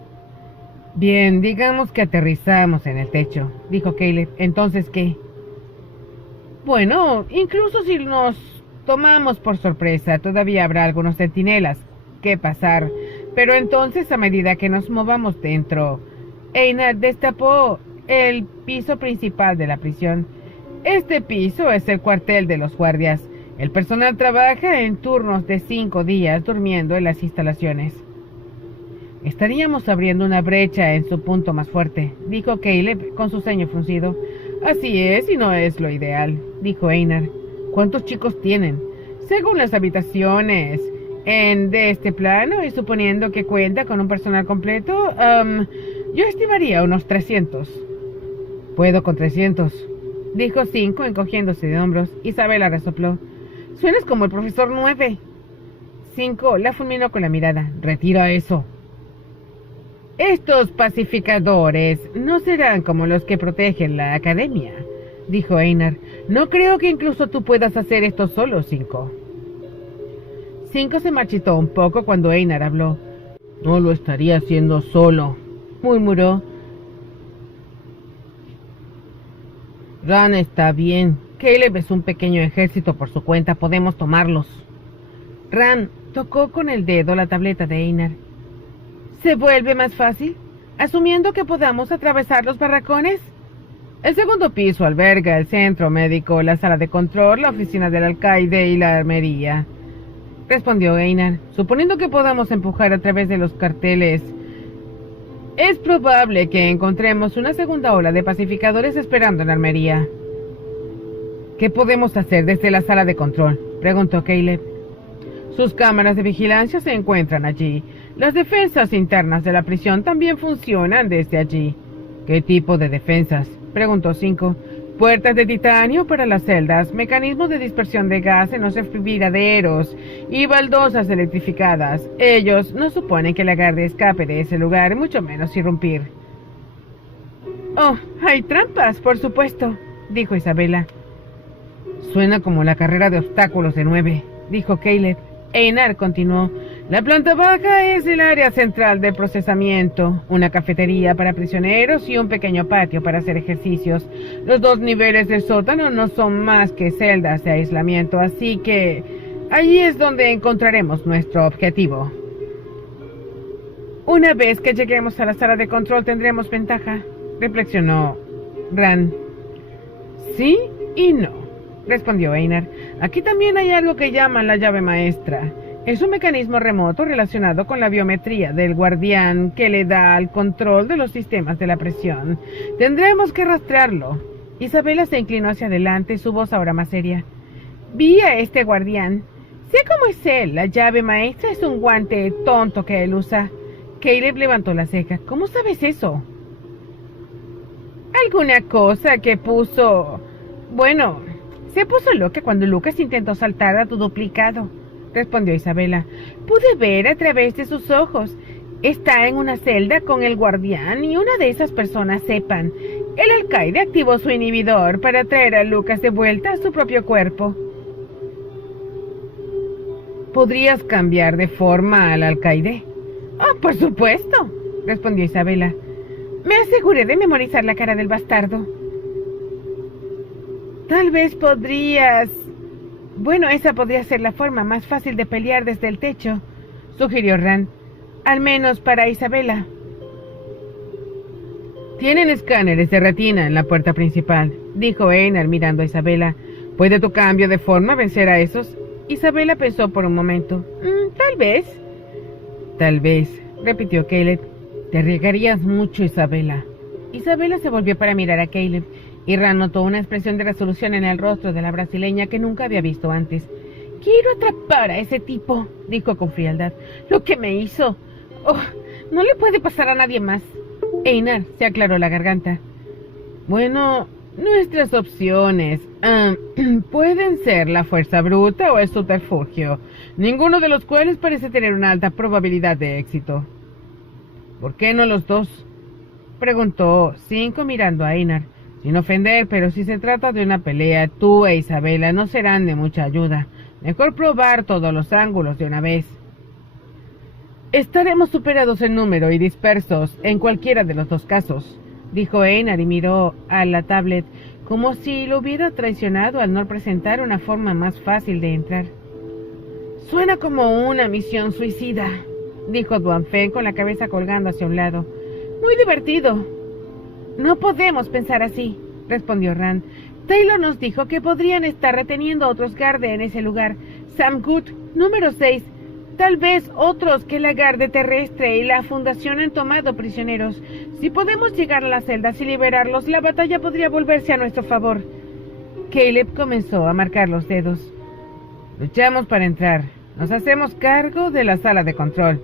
Bien, digamos que aterrizamos en el techo, dijo Caleb. ¿Entonces qué? Bueno, incluso si nos tomamos por sorpresa, todavía habrá algunos centinelas que pasar. Pero entonces, a medida que nos movamos dentro, Einar destapó el piso principal de la prisión. Este piso es el cuartel de los guardias. El personal trabaja en turnos de 5 días durmiendo en las instalaciones. Estaríamos abriendo una brecha en su punto más fuerte, dijo Caleb con su ceño fruncido. Así es, y no es lo ideal, dijo Einar. ¿Cuántos chicos tienen? Según las habitaciones de este plano, y suponiendo que cuenta con un personal completo, yo estimaría unos 300. Puedo con 300, dijo 5 encogiéndose de hombros. Isabela resopló. Suenas como el profesor 9. 5 la fulminó con la mirada. Retira eso. Estos pacificadores no serán como los que protegen la academia, dijo Einar. No creo que incluso tú puedas hacer esto solo, 5. 5 se marchitó un poco cuando Einar habló. No lo estaría haciendo solo, murmuró. Ran está bien. Caleb es un pequeño ejército por su cuenta, podemos tomarlos. Ran tocó con el dedo la tableta de Einar. ¿Se vuelve más fácil, asumiendo que podamos atravesar los barracones? El segundo piso alberga el centro médico, la sala de control, la oficina del alcaide y la armería, respondió Einar. Suponiendo que podamos empujar a través de los carteles, es probable que encontremos una segunda ola de pacificadores esperando en la armería. ¿Qué podemos hacer desde la sala de control?, preguntó Caleb. Sus cámaras de vigilancia se encuentran allí. Las defensas internas de la prisión también funcionan desde allí. ¿Qué tipo de defensas?, preguntó 5. Puertas de titanio para las celdas, mecanismos de dispersión de gas en los desfibriladeros y baldosas electrificadas. Ellos no suponen que la guardia escape de ese lugar, mucho menos irrumpir. Oh, hay trampas, por supuesto, dijo Isabela. Suena como la carrera de obstáculos de 9, dijo Caleb. Einar continuó. La planta baja es el área central de procesamiento, una cafetería para prisioneros y un pequeño patio para hacer ejercicios. Los 2 niveles del sótano no son más que celdas de aislamiento, así que allí es donde encontraremos nuestro objetivo. Una vez que lleguemos a la sala de control tendremos ventaja, reflexionó Ran. Sí y no, respondió Einar. Aquí también hay algo que llaman la llave maestra. Es un mecanismo remoto relacionado con la biometría del guardián que le da al control de los sistemas de la presión. Tendremos que rastrearlo. Isabela se inclinó hacia adelante, su voz ahora más seria. Vi a este guardián. Sé cómo es él. La llave maestra es un guante tonto que él usa. Caleb levantó la ceja. ¿Cómo sabes eso? Alguna cosa que puso... Bueno, se puso loca cuando Lucas intentó saltar a tu duplicado, respondió Isabela. Pude ver a través de sus ojos. Está en una celda con el guardián y una de esas personas sepan. El alcaide activó su inhibidor para traer a Lucas de vuelta a su propio cuerpo. ¿Podrías cambiar de forma al alcaide? Oh, por supuesto, respondió Isabela. Me aseguré de memorizar la cara del bastardo. Tal vez podrías... Bueno, esa podría ser la forma más fácil de pelear desde el techo, sugirió Ran. Al menos para Isabela. Tienen escáneres de retina en la puerta principal, dijo Einar mirando a Isabela. ¿Puede tu cambio de forma vencer a esos? Isabela pensó por un momento. Tal vez. Tal vez, repitió Caleb. Te arriesgarías mucho, Isabela. Isabela se volvió para mirar a Caleb, y Rand notó una expresión de resolución en el rostro de la brasileña que nunca había visto antes. Quiero atrapar a ese tipo, dijo con frialdad. Lo que me hizo. Oh, no le puede pasar a nadie más. Einar se aclaró la garganta. Bueno, nuestras opciones pueden ser la fuerza bruta o el subterfugio, ninguno de los cuales parece tener una alta probabilidad de éxito. ¿Por qué no los dos?, preguntó Cinco mirando a Einar. Sin ofender, pero si se trata de una pelea, tú e Isabela no serán de mucha ayuda. Mejor probar todos los ángulos de una vez. Estaremos superados en número y dispersos en cualquiera de los dos casos, dijo Einar y miró a la tablet como si lo hubiera traicionado al no presentar una forma más fácil de entrar. Suena como una misión suicida, dijo Duan Fen con la cabeza colgando hacia un lado. Muy divertido. No podemos pensar así, respondió Rand. Taylor nos dijo que podrían estar reteniendo a otros Garde en ese lugar. Sam Good, número 6. Tal vez otros que la Garde terrestre y la Fundación han tomado prisioneros. Si podemos llegar a las celdas y liberarlos, la batalla podría volverse a nuestro favor. Caleb comenzó a marcar los dedos. Luchamos para entrar. Nos hacemos cargo de la sala de control.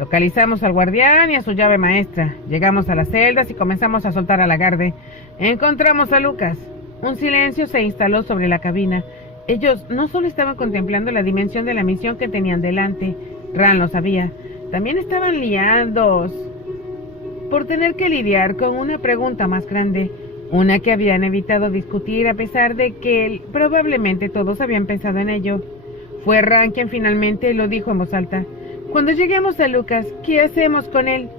Localizamos al guardián y a su llave maestra. Llegamos a las celdas y comenzamos a soltar a la Garde. Encontramos a Lucas. Un silencio se instaló sobre la cabina. Ellos no solo estaban contemplando la dimensión de la misión que tenían delante, Rand lo sabía, también estaban liados por tener que lidiar con una pregunta más grande, una que habían evitado discutir a pesar de que probablemente todos habían pensado en ello. Fue Rand quien finalmente lo dijo en voz alta. Cuando lleguemos a Lucas, ¿qué hacemos con él?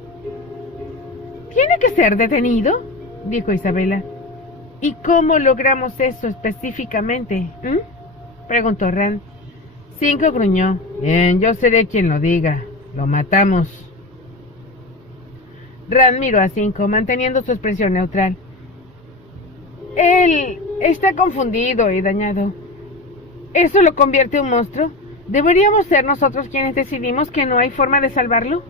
¿Tiene que ser detenido?, dijo Isabela. ¿Y cómo logramos eso específicamente? Preguntó Rand. Cinco gruñó. Bien, yo seré quien lo diga. Lo matamos. Rand miró a Cinco, manteniendo su expresión neutral. Él está confundido y dañado. ¿Eso lo convierte en un monstruo? ¿Deberíamos ser nosotros quienes decidimos que no hay forma de salvarlo?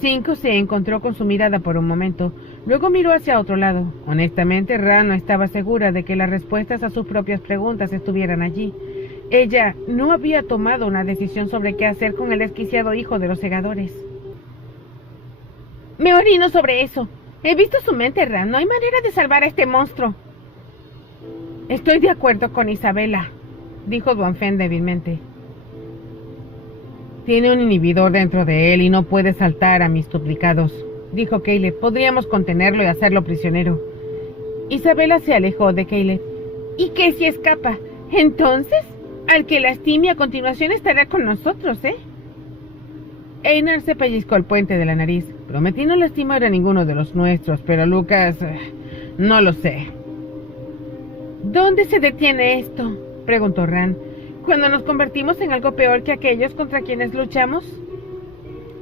Cinco se encontró con su mirada por un momento. Luego miró hacia otro lado. Honestamente, Rand no estaba segura de que las respuestas a sus propias preguntas estuvieran allí. Ella no había tomado una decisión sobre qué hacer con el desquiciado hijo de los segadores. Me orino sobre eso. He visto su mente, Rand. No hay manera de salvar a este monstruo. Estoy de acuerdo con Isabela, dijo Duan Fen débilmente. Tiene un inhibidor dentro de él y no puede saltar a mis duplicados, dijo Caleb. Podríamos contenerlo y hacerlo prisionero. Isabela se alejó de Caleb. ¿Y qué si escapa? Entonces, al que lastime a continuación estará con nosotros, ¿eh? Einar se pellizcó el puente de la nariz. Prometí no lastimar a ninguno de los nuestros, pero Lucas... no lo sé. ¿Dónde se detiene esto?, preguntó Rand. ¿Cuando nos convertimos en algo peor que aquellos contra quienes luchamos?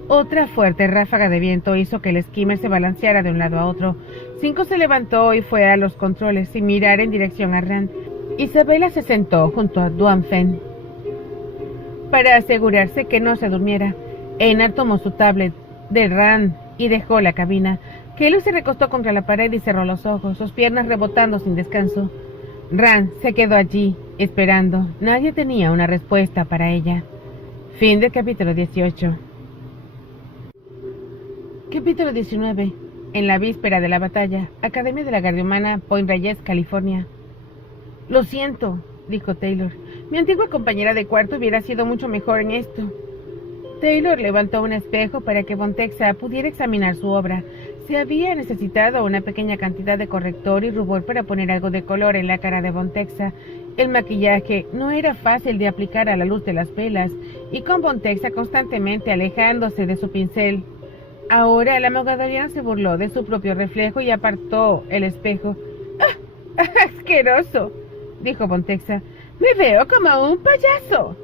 Otra fuerte ráfaga de viento hizo que el skimmer se balanceara de un lado a otro. Cinco se levantó y fue a los controles, sin mirar en dirección a Rand. Isabela se sentó junto a Duan Fen para asegurarse que no se durmiera. Einar tomó su tablet de Rand y dejó la cabina. Kelly se recostó contra la pared y cerró los ojos, sus piernas rebotando sin descanso. Rand se quedó allí, esperando. Nadie tenía una respuesta para ella. Fin del capítulo 18. Capítulo 19. En la víspera de la batalla, Academia de la Guardia Humana, Point Reyes, California. Lo siento, dijo Taylor. Mi antigua compañera de cuarto hubiera sido mucho mejor en esto. Taylor levantó un espejo para que Von Texa pudiera examinar su obra. Se había necesitado una pequeña cantidad de corrector y rubor para poner algo de color en la cara de Von Texa. El maquillaje no era fácil de aplicar a la luz de las velas, y con Von Texa constantemente alejándose de su pincel. Ahora la mogadoriana se burló de su propio reflejo y apartó el espejo. ¡Ah! ¡Asqueroso!, dijo Von Texa. ¡Me veo como un payaso!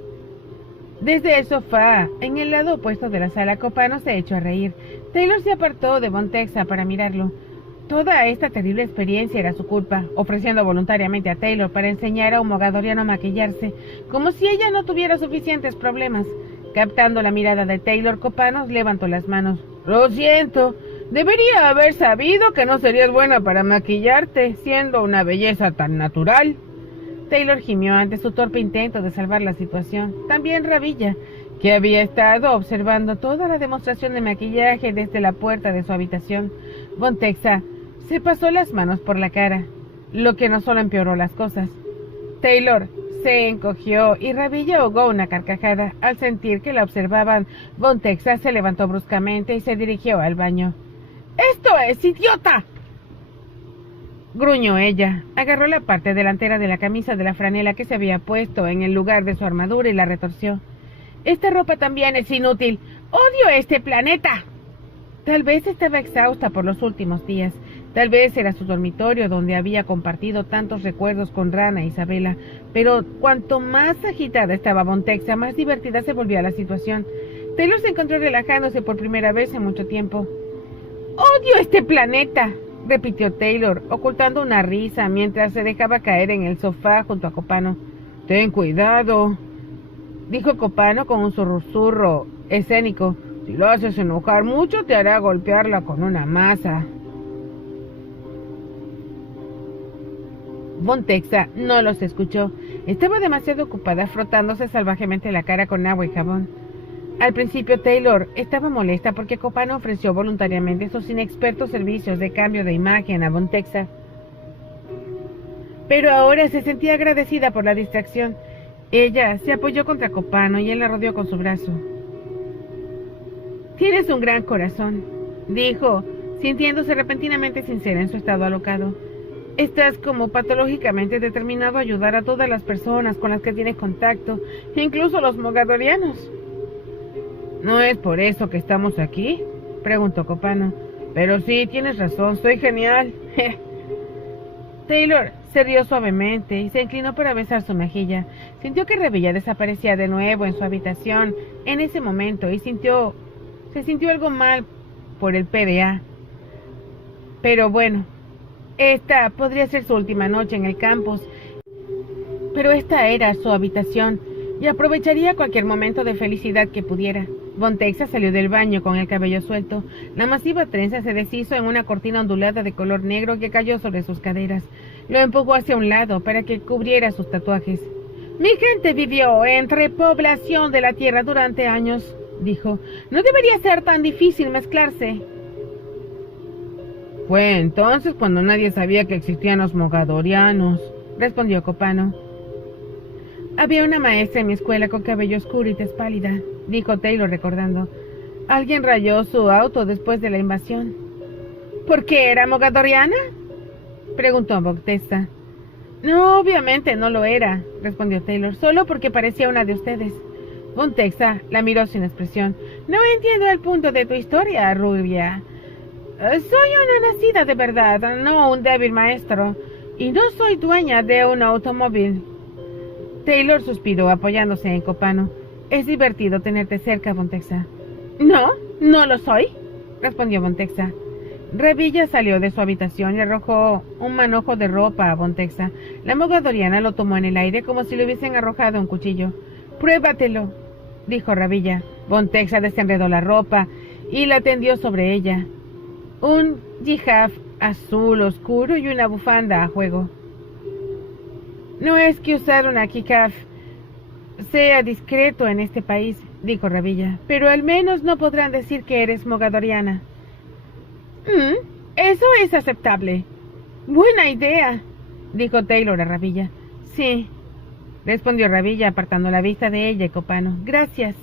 Desde el sofá, en el lado opuesto de la sala, Copano se echó a reír. Taylor se apartó de Von Texa para mirarlo. Toda esta terrible experiencia era su culpa, ofreciendo voluntariamente a Taylor para enseñar a un mogadoriano a maquillarse, como si ella no tuviera suficientes problemas. Captando la mirada de Taylor, Copano levantó las manos. Lo siento, debería haber sabido que no serías buena para maquillarte, siendo una belleza tan natural. Taylor gimió ante su torpe intento de salvar la situación. También Rabilla, que había estado observando toda la demostración de maquillaje desde la puerta de su habitación. Von Texa se pasó las manos por la cara, lo que no solo empeoró las cosas. Taylor se encogió y Rabilla ahogó una carcajada. Al sentir que la observaban, Von Texa se levantó bruscamente y se dirigió al baño. ¡Esto es idiota!, gruñó ella. Agarró la parte delantera de la camisa de la franela que se había puesto en el lugar de su armadura y la retorció. Esta ropa también es inútil. ¡Odio este planeta! Tal vez estaba exhausta por los últimos días. Tal vez era su dormitorio donde había compartido tantos recuerdos con Rana e Isabela. Pero cuanto más agitada estaba Von Texa, más divertida se volvía la situación. Taylor se encontró relajándose por primera vez en mucho tiempo. ¡Odio este planeta!, repitió Taylor, ocultando una risa mientras se dejaba caer en el sofá junto a Copano. Ten cuidado, dijo Copano con un susurro escénico. Si lo haces enojar mucho, te hará golpearla con una masa. Von Texa no los escuchó. Estaba demasiado ocupada frotándose salvajemente la cara con agua y jabón. Al principio Taylor estaba molesta porque Copano ofreció voluntariamente sus inexpertos servicios de cambio de imagen a Von Texa. Pero ahora se sentía agradecida por la distracción. Ella se apoyó contra Copano y él la rodeó con su brazo. Tienes un gran corazón, dijo, sintiéndose repentinamente sincera en su estado alocado. Estás como patológicamente determinado a ayudar a todas las personas con las que tienes contacto, incluso los mogadorianos. ¿No es por eso que estamos aquí?, preguntó Copano. Pero sí, tienes razón, soy genial. Taylor se rió suavemente y se inclinó para besar su mejilla. Sintió que Rabilla desaparecía de nuevo en su habitación en ese momento y se sintió algo mal por el PDA. Pero bueno, esta podría ser su última noche en el campus, pero esta era su habitación y aprovecharía cualquier momento de felicidad que pudiera. Von Texa salió del baño con el cabello suelto. La masiva trenza se deshizo en una cortina ondulada de color negro que cayó sobre sus caderas. Lo empujó hacia un lado para que cubriera sus tatuajes. Mi gente vivió entre población de la Tierra durante años, dijo. No debería ser tan difícil mezclarse. Fue entonces cuando nadie sabía que existían los mogadorianos, respondió Copano. Había una maestra en mi escuela con cabello oscuro y tez pálida, dijo Taylor recordando. Alguien rayó su auto después de la invasión. ¿Por qué era mogadoriana?, preguntó Von Texa. No, obviamente no lo era, respondió Taylor, solo porque parecía una de ustedes. Von Texa la miró sin expresión. No entiendo el punto de tu historia, rubia. Soy una nacida de verdad, no un débil maestro, y no soy dueña de un automóvil. Taylor suspiró apoyándose en Copano. Es divertido tenerte cerca, Von Texa. No, no lo soy, respondió Von Texa. Rabilla salió de su habitación y arrojó un manojo de ropa a Von Texa. La mogadoriana lo tomó en el aire como si le hubiesen arrojado un cuchillo. Pruébatelo, dijo Rabilla. Von Texa desenredó la ropa y la tendió sobre ella. Un hijab azul oscuro y una bufanda a juego. No es que usar una hijab sea discreto en este país, dijo Rabilla, pero al menos no podrán decir que eres mogadoriana. Eso es aceptable. Buena idea, dijo Taylor a Rabilla. Sí, respondió Rabilla apartando la vista de ella y Copano. Gracias.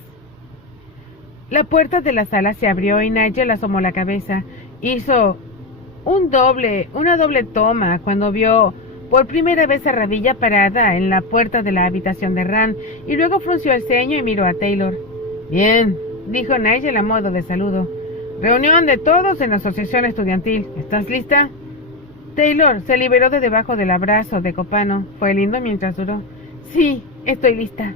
La puerta de la sala se abrió y Nigel asomó la cabeza. Hizo una doble toma cuando vio por primera vez a Rabilla parada en la puerta de la habitación de Ran, y luego frunció el ceño y miró a Taylor. Bien, dijo Nigel a modo de saludo. Reunión de todos en la asociación estudiantil. ¿Estás lista? Taylor se liberó de debajo del abrazo de Copano. Fue lindo mientras duró. Sí, estoy lista.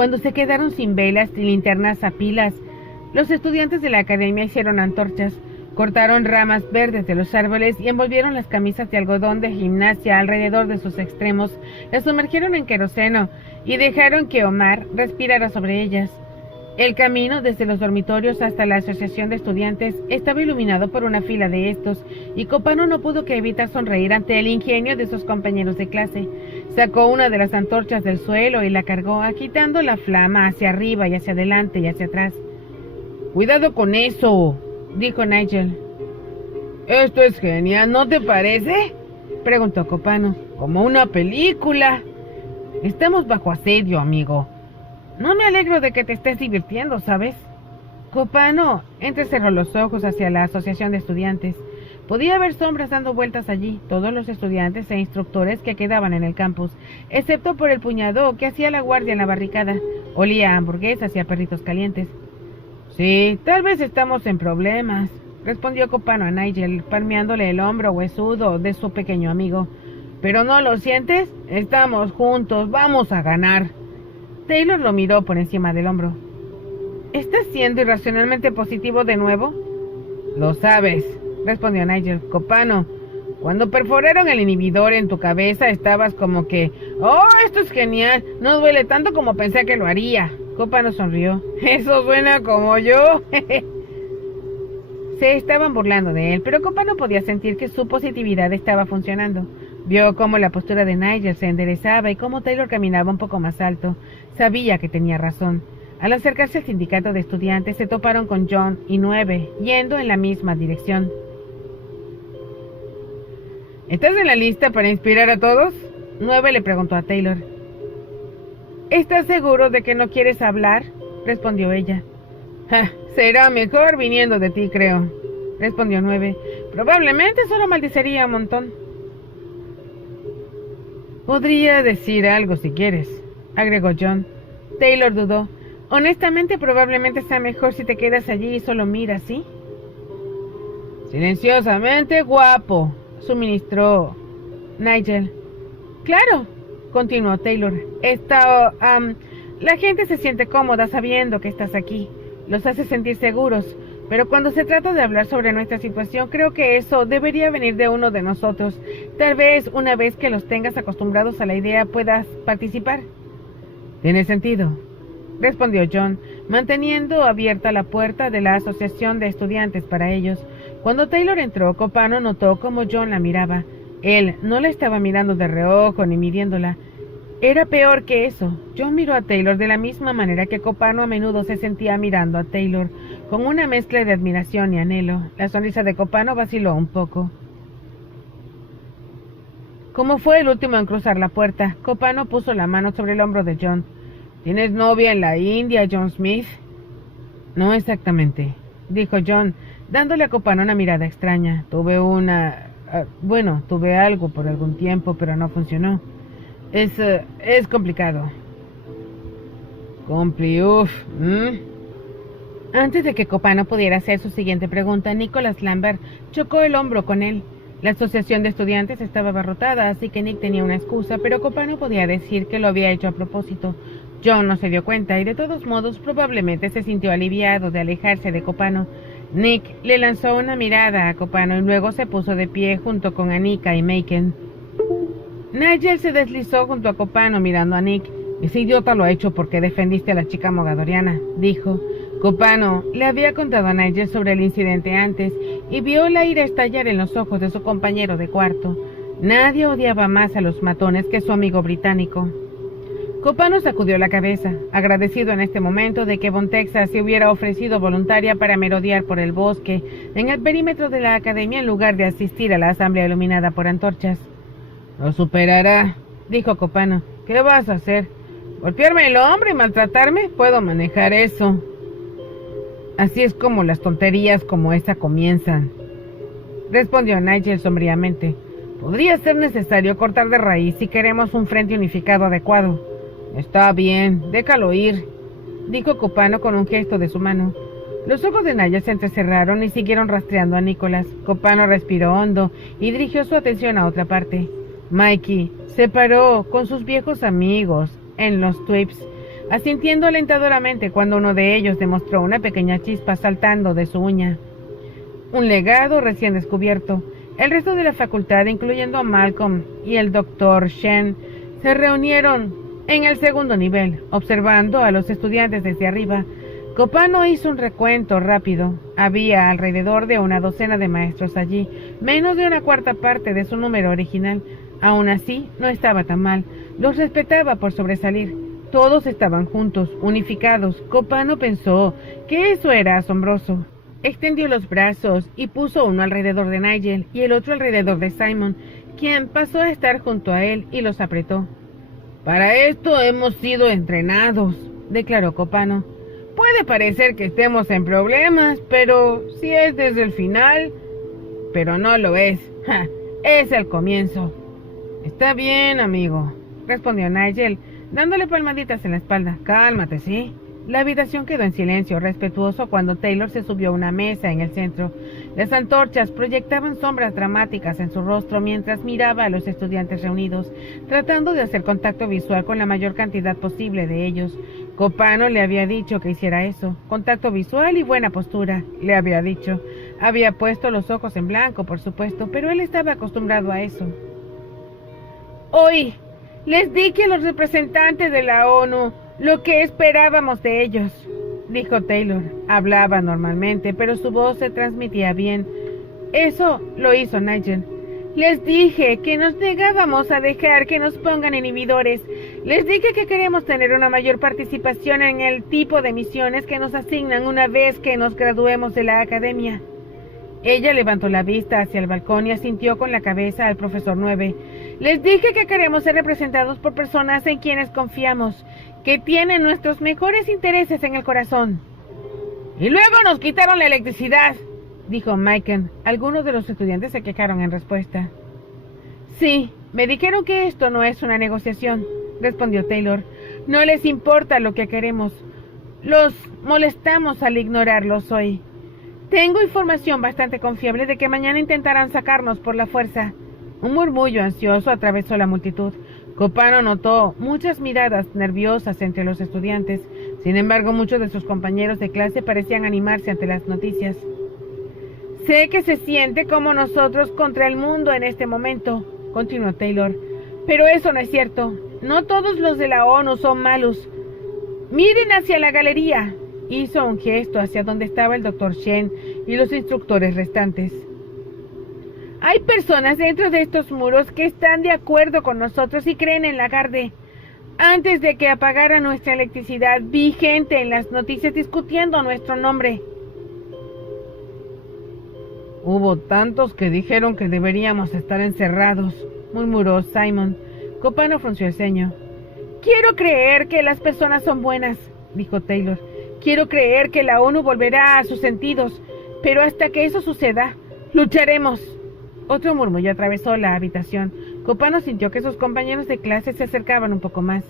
Cuando se quedaron sin velas y linternas a pilas, los estudiantes de la academia hicieron antorchas, cortaron ramas verdes de los árboles y envolvieron las camisas de algodón de gimnasia alrededor de sus extremos, las sumergieron en queroseno y dejaron que Omar respirara sobre ellas. El camino desde los dormitorios hasta la asociación de estudiantes estaba iluminado por una fila de estos, y Copano no pudo que evitar sonreír ante el ingenio de sus compañeros de clase. Sacó una de las antorchas del suelo y la cargó, agitando la flama hacia arriba y hacia adelante y hacia atrás. «¡Cuidado con eso!», dijo Nigel. «Esto es genial, ¿no te parece?», preguntó Copano. «Como una película». «Estamos bajo asedio, amigo. No me alegro de que te estés divirtiendo, ¿sabes?». Copano entrecerró los ojos hacia la asociación de estudiantes. Podía haber sombras dando vueltas allí, todos los estudiantes e instructores que quedaban en el campus, excepto por el puñado que hacía la guardia en la barricada. Olía a hamburguesas y a perritos calientes. «Sí, tal vez estamos en problemas», respondió Copano a Nigel, palmeándole el hombro huesudo de su pequeño amigo. «¿Pero no lo sientes? Estamos juntos, vamos a ganar». Taylor lo miró por encima del hombro. «¿Estás siendo irracionalmente positivo de nuevo?». «Lo sabes», respondió Nigel. «Copano, cuando perforaron el inhibidor en tu cabeza estabas como que, ¡oh, esto es genial! No duele tanto como pensé que lo haría». Copano sonrió. «Eso suena como yo». Se estaban burlando de él, pero Copano podía sentir que su positividad estaba funcionando. Vio cómo la postura de Nigel se enderezaba y cómo Taylor caminaba un poco más alto. Sabía que tenía razón. Al acercarse al sindicato de estudiantes, se toparon con John y 9, yendo en la misma dirección. «¿Estás en la lista para inspirar a todos?», 9 le preguntó a Taylor. «¿Estás seguro de que no quieres hablar?», respondió ella. «Será mejor viniendo de ti, creo», respondió 9. «Probablemente solo maldecería un montón». «Podría decir algo si quieres», agregó John. Taylor dudó. «Honestamente, probablemente sea mejor si te quedas allí y solo miras, ¿sí?». «Silenciosamente guapo», suministró Nigel. «Claro», continuó Taylor. La gente se siente cómoda sabiendo que estás aquí. Los hace sentir seguros. Pero cuando se trata de hablar sobre nuestra situación, creo que eso debería venir de uno de nosotros. Tal vez una vez que los tengas acostumbrados a la idea puedas participar». «Tiene sentido», respondió John, manteniendo abierta la puerta de la asociación de estudiantes para ellos. Cuando Taylor entró, Copano notó cómo John la miraba. Él no la estaba mirando de reojo ni midiéndola. Era peor que eso. John miró a Taylor de la misma manera que Copano a menudo se sentía mirando a Taylor, con una mezcla de admiración y anhelo. La sonrisa de Copano vaciló un poco. Como fue el último en cruzar la puerta, Copano puso la mano sobre el hombro de John. «¿Tienes novia en la India, John Smith?». «No exactamente», dijo John, dándole a Copano una mirada extraña. «Tuve algo por algún tiempo, pero no funcionó. Es complicado». Antes de que Copano pudiera hacer su siguiente pregunta, Nicholas Lambert chocó el hombro con él. La asociación de estudiantes estaba abarrotada, así que Nick tenía una excusa, pero Copano podía decir que lo había hecho a propósito. John no se dio cuenta y de todos modos probablemente se sintió aliviado de alejarse de Copano. Nick le lanzó una mirada a Copano y luego se puso de pie junto con Anika y Macon. Nigel se deslizó junto a Copano mirando a Nick. «Ese idiota lo ha hecho porque defendiste a la chica mogadoriana», dijo. Copano le había contado a Nigel sobre el incidente antes y vio la ira estallar en los ojos de su compañero de cuarto. Nadie odiaba más a los matones que su amigo británico. Copano sacudió la cabeza, agradecido en este momento de que Von Texas se hubiera ofrecido voluntaria para merodear por el bosque en el perímetro de la academia en lugar de asistir a la asamblea iluminada por antorchas. «Lo superará», dijo Copano. «¿Qué vas a hacer? ¿Golpearme el hombro y maltratarme? Puedo manejar eso». «Así es como las tonterías como esa comienzan», respondió Nigel sombríamente. «Podría ser necesario cortar de raíz si queremos un frente unificado adecuado». «Está bien, déjalo ir», dijo Copano con un gesto de su mano. Los ojos de Nigel se entrecerraron y siguieron rastreando a Nicholas. Copano respiró hondo y dirigió su atención a otra parte. Mikey se paró con sus viejos amigos en los Twips. asintiendo alentadoramente cuando uno de ellos demostró una pequeña chispa saltando de su uña. Un legado recién descubierto. El resto de la facultad, incluyendo a Malcolm y el Dr. Shen, se reunieron en el segundo nivel, observando a los estudiantes desde arriba. Copano hizo un recuento rápido. Había alrededor de una docena de maestros allí, menos de una cuarta parte de su número original. Aún así, no estaba tan mal. Los respetaba por sobresalir. Todos estaban juntos, unificados. Copano pensó que eso era asombroso. Extendió los brazos y puso uno alrededor de Nigel y el otro alrededor de Simon, quien pasó a estar junto a él y los apretó. «Para esto hemos sido entrenados», declaró Copano. «Puede parecer que estemos en problemas, pero si es desde el final...» «Pero no lo es. ¡Ja! Es el comienzo». «Está bien, amigo», respondió Nigel, dándole palmaditas en la espalda. «Cálmate, ¿sí?» La habitación quedó en silencio respetuoso cuando Taylor se subió a una mesa en el centro. Las antorchas proyectaban sombras dramáticas en su rostro mientras miraba a los estudiantes reunidos, tratando de hacer contacto visual con la mayor cantidad posible de ellos. Copano le había dicho que hiciera eso. Contacto visual y buena postura, le había dicho. Había puesto los ojos en blanco, por supuesto, pero él estaba acostumbrado a eso. «Hoy les dije a los representantes de la ONU lo que esperábamos de ellos», dijo Taylor. Hablaba normalmente, pero su voz se transmitía bien. Eso lo hizo Nigel. «Les dije que nos negábamos a dejar que nos pongan inhibidores. Les dije que queremos tener una mayor participación en el tipo de misiones que nos asignan una vez que nos graduemos de la academia». Ella levantó la vista hacia el balcón y asintió con la cabeza al profesor 9. «Les dije que queremos ser representados por personas en quienes confiamos, que tienen nuestros mejores intereses en el corazón». «Y luego nos quitaron la electricidad», dijo Michael. Algunos de los estudiantes se quejaron en respuesta. «Sí, me dijeron que esto no es una negociación», respondió Taylor. «No les importa lo que queremos. Los molestamos al ignorarlos hoy. Tengo información bastante confiable de que mañana intentarán sacarnos por la fuerza». Un murmullo ansioso atravesó la multitud. Copano notó muchas miradas nerviosas entre los estudiantes. Sin embargo, muchos de sus compañeros de clase parecían animarse ante las noticias. «Sé que se siente como nosotros contra el mundo en este momento», continuó Taylor. «Pero eso no es cierto. No todos los de la ONU son malos. Miren hacia la galería». Hizo un gesto hacia donde estaba el Dr. Shen y los instructores restantes. «Hay personas dentro de estos muros que están de acuerdo con nosotros y creen en Lagarde. Antes de que apagara nuestra electricidad, vi gente en las noticias discutiendo nuestro nombre». «Hubo tantos que dijeron que deberíamos estar encerrados», murmuró Simon. Copano frunció el ceño. «Quiero creer que las personas son buenas», dijo Taylor. «Quiero creer que la ONU volverá a sus sentidos, pero hasta que eso suceda, lucharemos». Otro murmullo atravesó la habitación. Copano sintió que sus compañeros de clase se acercaban un poco más.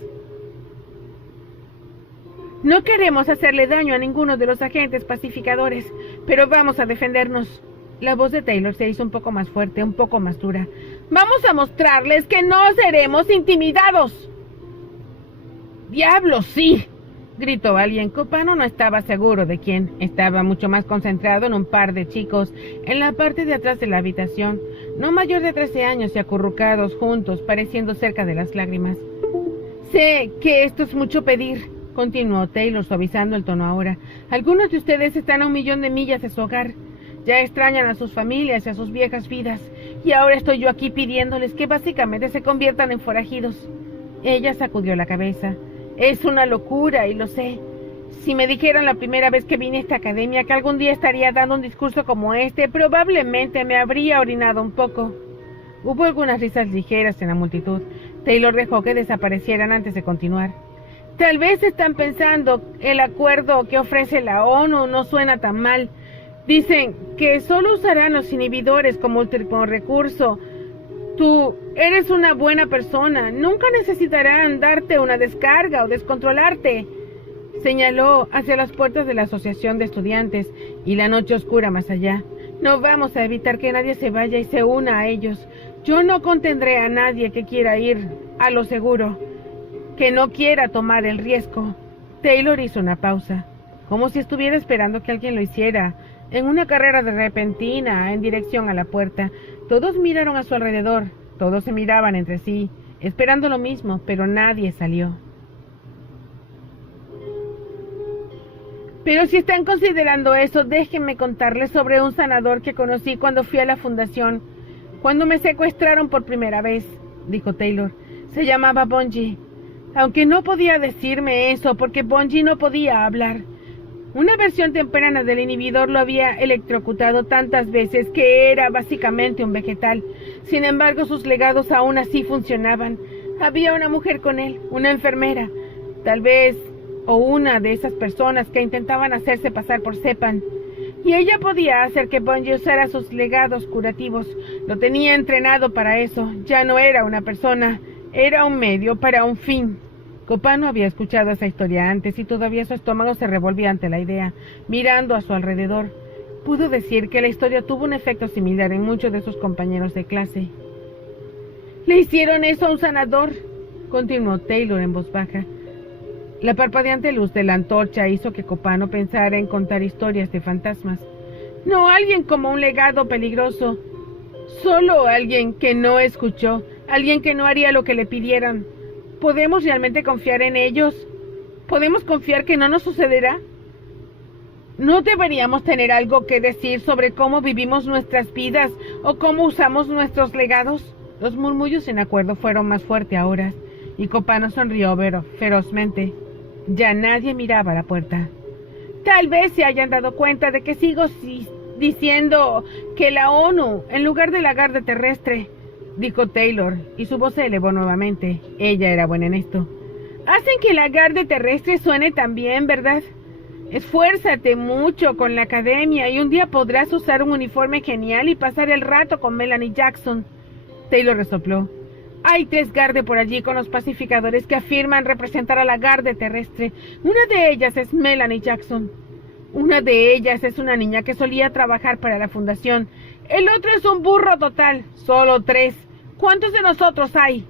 «No queremos hacerle daño a ninguno de los agentes pacificadores, pero vamos a defendernos». La voz de Taylor se hizo un poco más fuerte, un poco más dura. «Vamos a mostrarles que no seremos intimidados». «¡Diablo, sí!», gritó alguien. Copano no estaba seguro de quién. Estaba mucho más concentrado en un par de chicos en la parte de atrás de la habitación, no mayor de 13 años y acurrucados juntos, pareciendo cerca de las lágrimas. «Sé que esto es mucho pedir», continuó Taylor, suavizando el tono ahora. «Algunos de ustedes están a 1.000.000 de millas de su hogar. Ya extrañan a sus familias y a sus viejas vidas. Y ahora estoy yo aquí pidiéndoles que básicamente se conviertan en forajidos». Ella sacudió la cabeza. «Es una locura y lo sé. Si me dijeran la primera vez que vine a esta academia que algún día estaría dando un discurso como este, probablemente me habría orinado un poco». Hubo algunas risas ligeras en la multitud. Taylor dejó que desaparecieran antes de continuar. «Tal vez están pensando, el acuerdo que ofrece la ONU no suena tan mal. Dicen que solo usarán los inhibidores como último recurso. Tú eres una buena persona. Nunca necesitarán darte una descarga o descontrolarte». Señaló hacia las puertas de la asociación de estudiantes y la noche oscura más allá. «No vamos a evitar que nadie se vaya y se una a ellos. Yo no contendré a nadie que quiera ir a lo seguro, que no quiera tomar el riesgo». Taylor hizo una pausa, como si estuviera esperando que alguien lo hiciera, en una carrera de repentina en dirección a la puerta. Todos miraron a su alrededor, todos se miraban entre sí, esperando lo mismo, pero nadie salió. Pero si están considerando eso, déjenme contarles sobre un sanador que conocí cuando fui a la fundación, cuando me secuestraron por primera vez, dijo Taylor. Se llamaba Bungie, aunque no podía decirme eso porque Bungie no podía hablar. Una versión temprana del inhibidor lo había electrocutado tantas veces que era básicamente un vegetal. Sin embargo, sus legados aún así funcionaban. Había una mujer con él, una enfermera, tal vez, o una de esas personas que intentaban hacerse pasar por Sepan. Y ella podía hacer que Bungie usara sus legados curativos. Lo tenía entrenado para eso. Ya no era una persona, era un medio para un fin. Copano había escuchado esa historia antes y todavía su estómago se revolvía ante la idea, mirando a su alrededor. Pudo decir que la historia tuvo un efecto similar en muchos de sus compañeros de clase. «¿Le hicieron eso a un sanador?», continuó Taylor en voz baja. La parpadeante luz de la antorcha hizo que Copano pensara en contar historias de fantasmas. No alguien como un legado peligroso, solo alguien que no escuchó, alguien que no haría lo que le pidieran. ¿Podemos realmente confiar en ellos? ¿Podemos confiar que no nos sucederá? ¿No deberíamos tener algo que decir sobre cómo vivimos nuestras vidas o cómo usamos nuestros legados? Los murmullos en acuerdo fueron más fuertes ahora, y Copano sonrió ferozmente. Ya nadie miraba a la puerta. Tal vez se hayan dado cuenta de que sigo diciendo que la ONU, en lugar de la Garde Terrestre, dijo Taylor, y su voz se elevó nuevamente. Ella era buena en esto. Hacen que la Garde Terrestre suene tan bien, ¿verdad? Esfuérzate mucho con la academia y un día podrás usar un uniforme genial y pasar el rato con Melanie Jackson. Taylor resopló. Hay 3 Garde por allí con los pacificadores que afirman representar a la Garde Terrestre. Una de ellas es Melanie Jackson. Una de ellas es una niña que solía trabajar para la fundación. El otro es un burro total. Solo 3. ¿Cuántos de nosotros hay?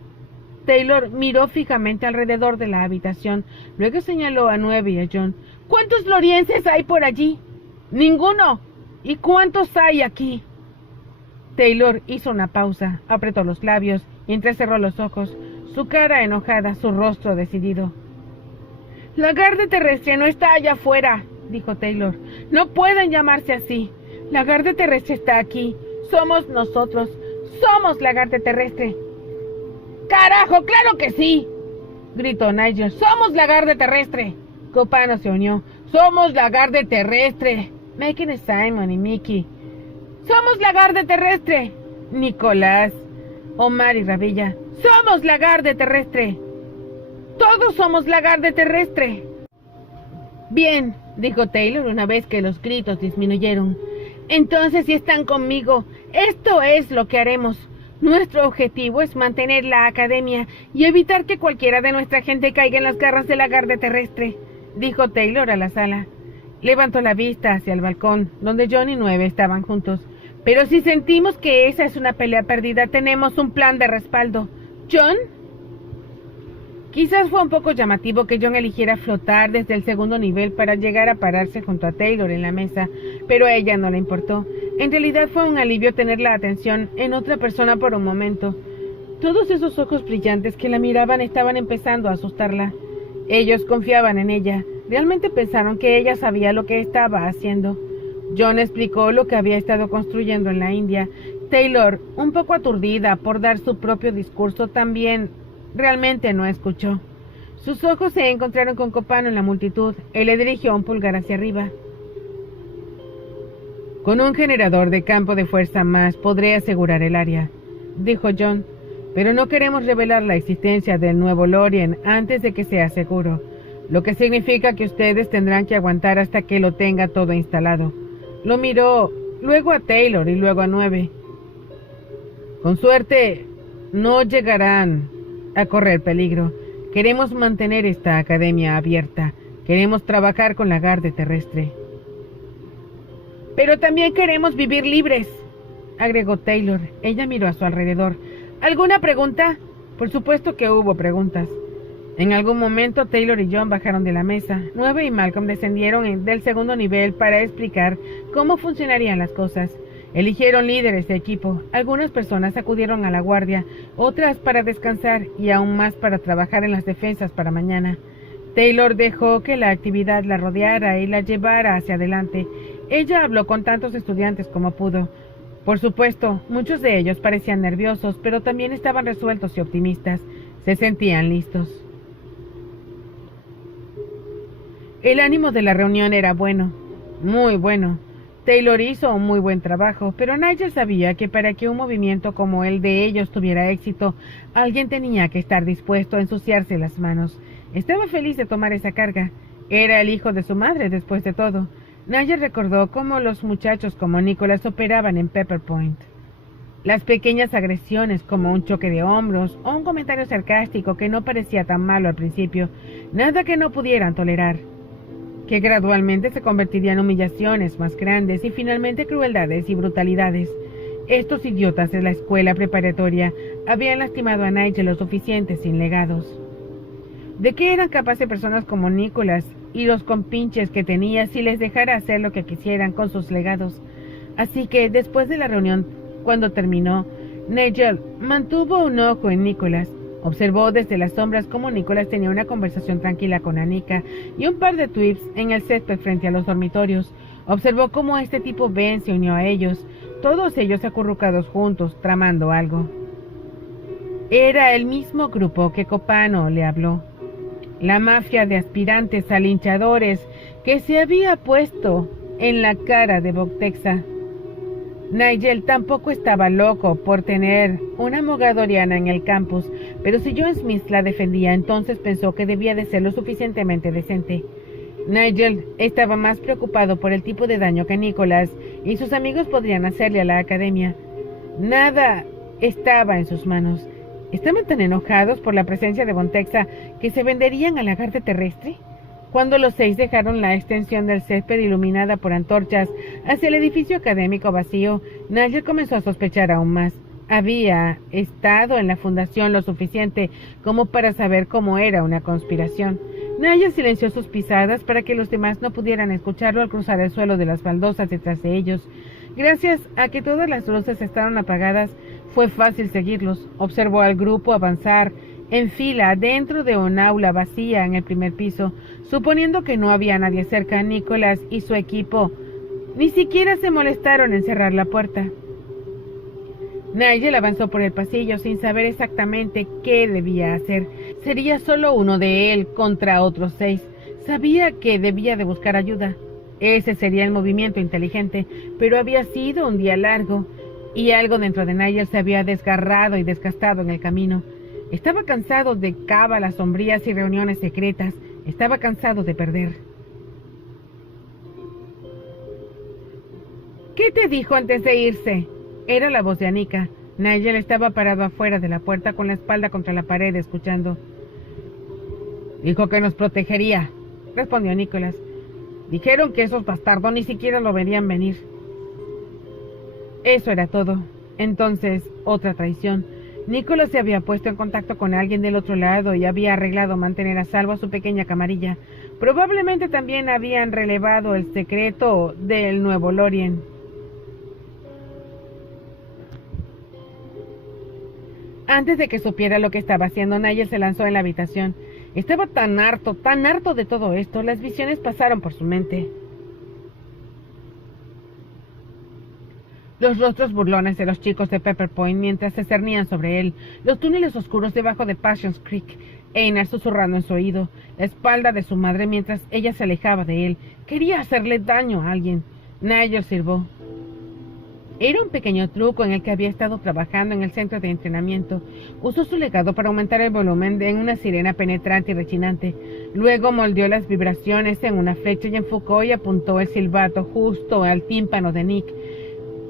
Taylor miró fijamente alrededor de la habitación. Luego señaló a 9 y a John. ¿Cuántos lorienses hay por allí? Ninguno. ¿Y cuántos hay aquí? Taylor hizo una pausa, apretó los labios y entrecerró los ojos, su cara enojada, su rostro decidido. La Garde Terrestre no está allá afuera, dijo Taylor. No pueden llamarse así. La Garde Terrestre está aquí. Somos nosotros. Somos la Garde Terrestre. ¡Carajo, claro que sí!, gritó Nigel. ¡Somos la Garde Terrestre! Copano se unió. ¡Somos la Garde Terrestre! Megan, Simon y Mickey. ¡Somos la Garde Terrestre! Nicolás, Omar y Rabilla. ¡Somos la Garde Terrestre! ¡Todos somos la Garde Terrestre! Bien, dijo Taylor una vez que los gritos disminuyeron. Entonces, si están conmigo, esto es lo que haremos. Nuestro objetivo es mantener la academia y evitar que cualquiera de nuestra gente caiga en las garras de la Garde Terrestre, dijo Taylor a la sala. Levantó la vista hacia el balcón, donde John y 9 estaban juntos. Pero si sentimos que esa es una pelea perdida, tenemos un plan de respaldo. ¿John? Quizás fue un poco llamativo que John eligiera flotar desde el segundo nivel para llegar a pararse junto a Taylor en la mesa, pero a ella no le importó. En realidad fue un alivio tener la atención en otra persona por un momento. Todos esos ojos brillantes que la miraban estaban empezando a asustarla. Ellos confiaban en ella. Realmente pensaron que ella sabía lo que estaba haciendo. John explicó lo que había estado construyendo en la India. Taylor, un poco aturdida por dar su propio discurso, también realmente no escuchó. Sus ojos se encontraron con Copano en la multitud. Él le dirigió un pulgar hacia arriba. Con un generador de campo de fuerza más podré asegurar el área, dijo John, pero no queremos revelar la existencia del nuevo Lorien antes de que sea seguro, lo que significa que ustedes tendrán que aguantar hasta que lo tenga todo instalado. Lo miró, luego a Taylor y luego a 9. Con suerte, no llegarán a correr peligro. Queremos mantener esta academia abierta. Queremos trabajar con la Garde Terrestre. Pero también queremos vivir libres, agregó Taylor. Ella miró a su alrededor. ¿Alguna pregunta? Por supuesto que hubo preguntas. En algún momento Taylor y John bajaron de la mesa. Nueve y Malcolm descendieron del segundo nivel para explicar cómo funcionarían las cosas. Eligieron líderes de equipo. Algunas personas acudieron a la guardia, otras para descansar y aún más para trabajar en las defensas para mañana. Taylor dejó que la actividad la rodeara y la llevara hacia adelante. Ella habló con tantos estudiantes como pudo. Por supuesto, muchos de ellos parecían nerviosos, pero también estaban resueltos y optimistas. Se sentían listos. El ánimo de la reunión era bueno, muy bueno. Taylor hizo un muy buen trabajo, pero Nigel sabía que para que un movimiento como el de ellos tuviera éxito, alguien tenía que estar dispuesto a ensuciarse las manos. Estaba feliz de tomar esa carga. Era el hijo de su madre, después de todo. Nigel recordó cómo los muchachos como Nicholas operaban en Pepper Point. Las pequeñas agresiones como un choque de hombros o un comentario sarcástico que no parecía tan malo al principio, nada que no pudieran tolerar, que gradualmente se convertirían en humillaciones más grandes y finalmente crueldades y brutalidades. Estos idiotas de la escuela preparatoria habían lastimado a Nigel lo suficiente sin legados. ¿De qué eran capaces personas como Nicholas y los compinches que tenía si les dejara hacer lo que quisieran con sus legados? Así que, después de la reunión, cuando terminó, Nigel mantuvo un ojo en Nicholas. Observó desde las sombras cómo Nicholas tenía una conversación tranquila con Anika y un par de twips en el césped frente a los dormitorios. Observó cómo este tipo Ben se unió a ellos, todos ellos acurrucados juntos, tramando algo. Era el mismo grupo que Copano le habló. La mafia de aspirantes a linchadores que se había puesto en la cara de Voctexa. Nigel tampoco estaba loco por tener una mogadoriana en el campus, pero si John Smith la defendía, entonces pensó que debía de ser lo suficientemente decente. Nigel estaba más preocupado por el tipo de daño que Nicholas y sus amigos podrían hacerle a la academia. Nada estaba en sus manos. ¿Estaban tan enojados por la presencia de Voctexa que se venderían al lagarto terrestre? Cuando los 6 dejaron la extensión del césped iluminada por antorchas hacia el edificio académico vacío, Nigel comenzó a sospechar aún más. Había estado en la fundación lo suficiente como para saber cómo era una conspiración. Nigel silenció sus pisadas para que los demás no pudieran escucharlo al cruzar el suelo de las baldosas detrás de ellos. Gracias a que todas las luces estaban apagadas, fue fácil seguirlos. Observó al grupo avanzar en fila dentro de un aula vacía en el primer piso. Suponiendo que no había nadie cerca, Nicholas y su equipo ni siquiera se molestaron en cerrar la puerta. Nigel avanzó por el pasillo sin saber exactamente qué debía hacer. Sería solo uno de él contra otros 6. Sabía que debía de buscar ayuda. Ese sería el movimiento inteligente, pero había sido un día largo, y algo dentro de Nigel se había desgarrado y desgastado en el camino. Estaba cansado de cábalas sombrías y reuniones secretas. Estaba cansado de perder. ¿Qué te dijo antes de irse? Era la voz de Anika. Nigel estaba parado afuera de la puerta con la espalda contra la pared escuchando. Dijo que nos protegería, respondió Nicholas. Dijeron que esos bastardos ni siquiera lo verían venir. Eso era todo. Entonces, otra traición. Nicholas se había puesto en contacto con alguien del otro lado y había arreglado mantener a salvo a su pequeña camarilla. Probablemente también habían relevado el secreto del nuevo Lorien. Antes de que supiera lo que estaba haciendo, Nigel se lanzó en la habitación. Estaba tan harto de todo esto. Las visiones pasaron por su mente. Los rostros burlones de los chicos de Pepper Point mientras se cernían sobre él, los túneles oscuros debajo de Passions Creek, Einar susurrando en su oído, la espalda de su madre mientras ella se alejaba de él. Quería hacerle daño a alguien. Nigel silbó. Era un pequeño truco en el que había estado trabajando en el centro de entrenamiento. Usó su legado para aumentar el volumen en una sirena penetrante y rechinante. Luego moldeó las vibraciones en una flecha y enfocó y apuntó el silbato justo al tímpano de Nick.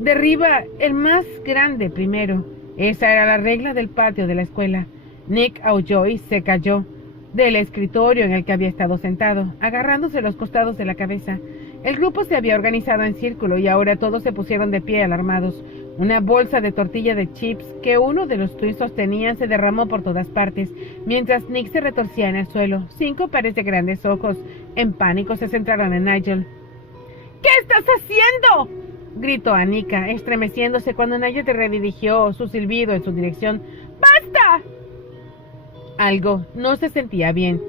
Derriba el más grande primero. Esa era la regla del patio de la escuela. Nick aulló y se cayó del escritorio en el que había estado sentado, agarrándose los costados de la cabeza. El grupo se había organizado en círculo y ahora todos se pusieron de pie alarmados. Una bolsa de tortilla de chips que uno de los twins sostenían se derramó por todas partes, mientras Nick se retorcía en el suelo. 5 pares de grandes ojos, en pánico, se centraron en Nigel. ¿Qué estás haciendo?, gritó Anika, estremeciéndose cuando Nigel redirigió su silbido en su dirección. ¡Basta! Algo no se sentía bien.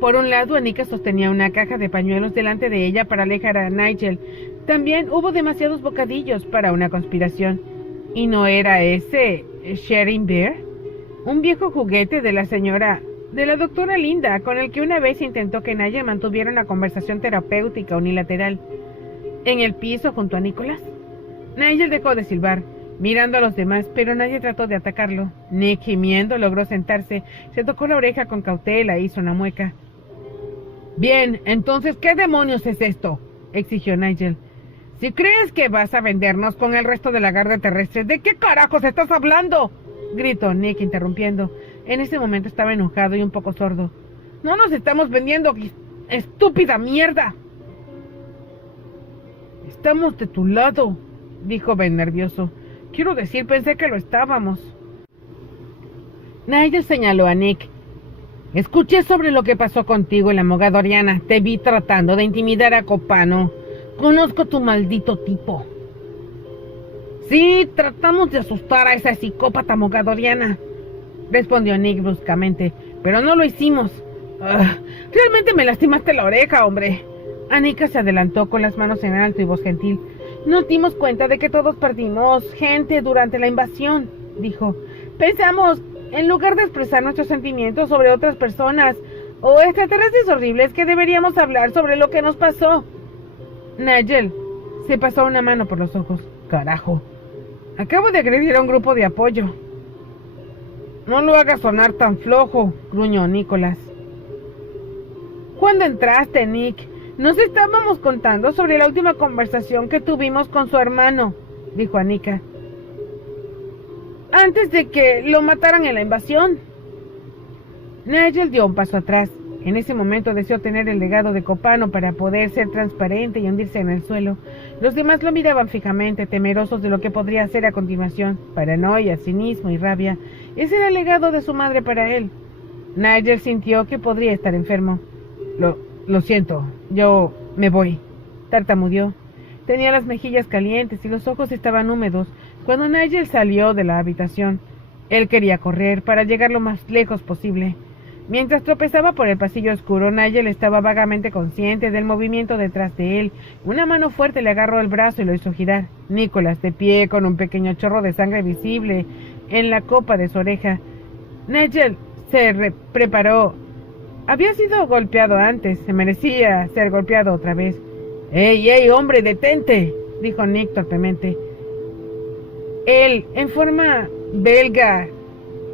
Por un lado, Anika sostenía una caja de pañuelos delante de ella para alejar a Nigel. También hubo demasiados bocadillos para una conspiración. ¿Y no era ese Sharing Bear? Un viejo juguete de la doctora Linda, con el que una vez intentó que Nigel mantuviera una conversación terapéutica unilateral. En el piso junto a Nicholas. Nigel dejó de silbar, mirando a los demás, pero nadie trató de atacarlo. Nick, gimiendo, logró sentarse, se tocó la oreja con cautela e hizo una mueca. Bien, entonces, ¿qué demonios es esto?, exigió Nigel. Si crees que vas a vendernos con el resto de la garda terrestre, ¿de qué carajos estás hablando?, gritó Nick, interrumpiendo. En ese momento estaba enojado y un poco sordo. No nos estamos vendiendo, estúpida mierda. Estamos de tu lado, dijo Ben nervioso. Quiero decir, pensé que lo estábamos. Nigel señaló a Nick. Escuché sobre lo que pasó contigo en la Mogadoriana. Te vi tratando de intimidar a Copano. Conozco tu maldito tipo. Sí, tratamos de asustar a esa psicópata Mogadoriana, respondió Nick bruscamente, pero no lo hicimos. Realmente me lastimaste la oreja, hombre. Anika se adelantó con las manos en alto y voz gentil. Nos dimos cuenta de que todos perdimos gente durante la invasión, dijo. Pensamos, en lugar de expresar nuestros sentimientos sobre otras personas o extraterrestres horribles, que deberíamos hablar sobre lo que nos pasó. Nigel se pasó una mano por los ojos. Carajo. Acabo de agredir a un grupo de apoyo. No lo hagas sonar tan flojo, gruñó Nicholas. ¿Cuándo entraste, Nick? Nos estábamos contando sobre la última conversación que tuvimos con su hermano, dijo Anika. Antes de que lo mataran en la invasión. Nigel dio un paso atrás. En ese momento deseó tener el legado de Copano para poder ser transparente y hundirse en el suelo. Los demás lo miraban fijamente, temerosos de lo que podría hacer a continuación. Paranoia, cinismo y rabia. Ese era el legado de su madre para él. Nigel sintió que podría estar enfermo. Lo siento, yo me voy, tartamudeó. Tenía las mejillas calientes y los ojos estaban húmedos cuando Nigel salió de la habitación. Él quería correr para llegar lo más lejos posible. Mientras tropezaba por el pasillo oscuro, Nigel estaba vagamente consciente del movimiento detrás de él. Una mano fuerte le agarró el brazo y lo hizo girar. Nicholas, de pie, con un pequeño chorro de sangre visible en la copa de su oreja. Nigel se preparó. Había sido golpeado antes, se merecía ser golpeado otra vez. ¡Ey, hombre, detente!, dijo Nick torpemente. Él, en forma belga,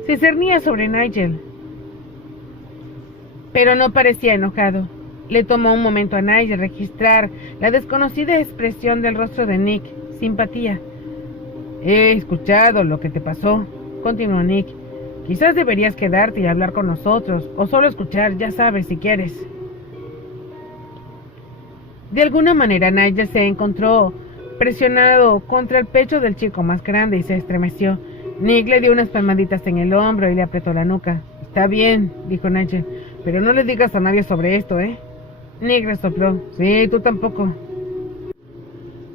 se cernía sobre Nigel, pero no parecía enojado. Le tomó un momento a Nigel registrar la desconocida expresión del rostro de Nick. Simpatía. He escuchado lo que te pasó, continuó Nick. Quizás deberías quedarte y hablar con nosotros, o solo escuchar, ya sabes, si quieres. De alguna manera Nigel se encontró presionado contra el pecho del chico más grande y se estremeció. Nick le dio unas palmaditas en el hombro y le apretó la nuca. Está bien, dijo Nigel, pero no le digas a nadie sobre esto, ¿eh? Nick resopló. Sí, tú tampoco.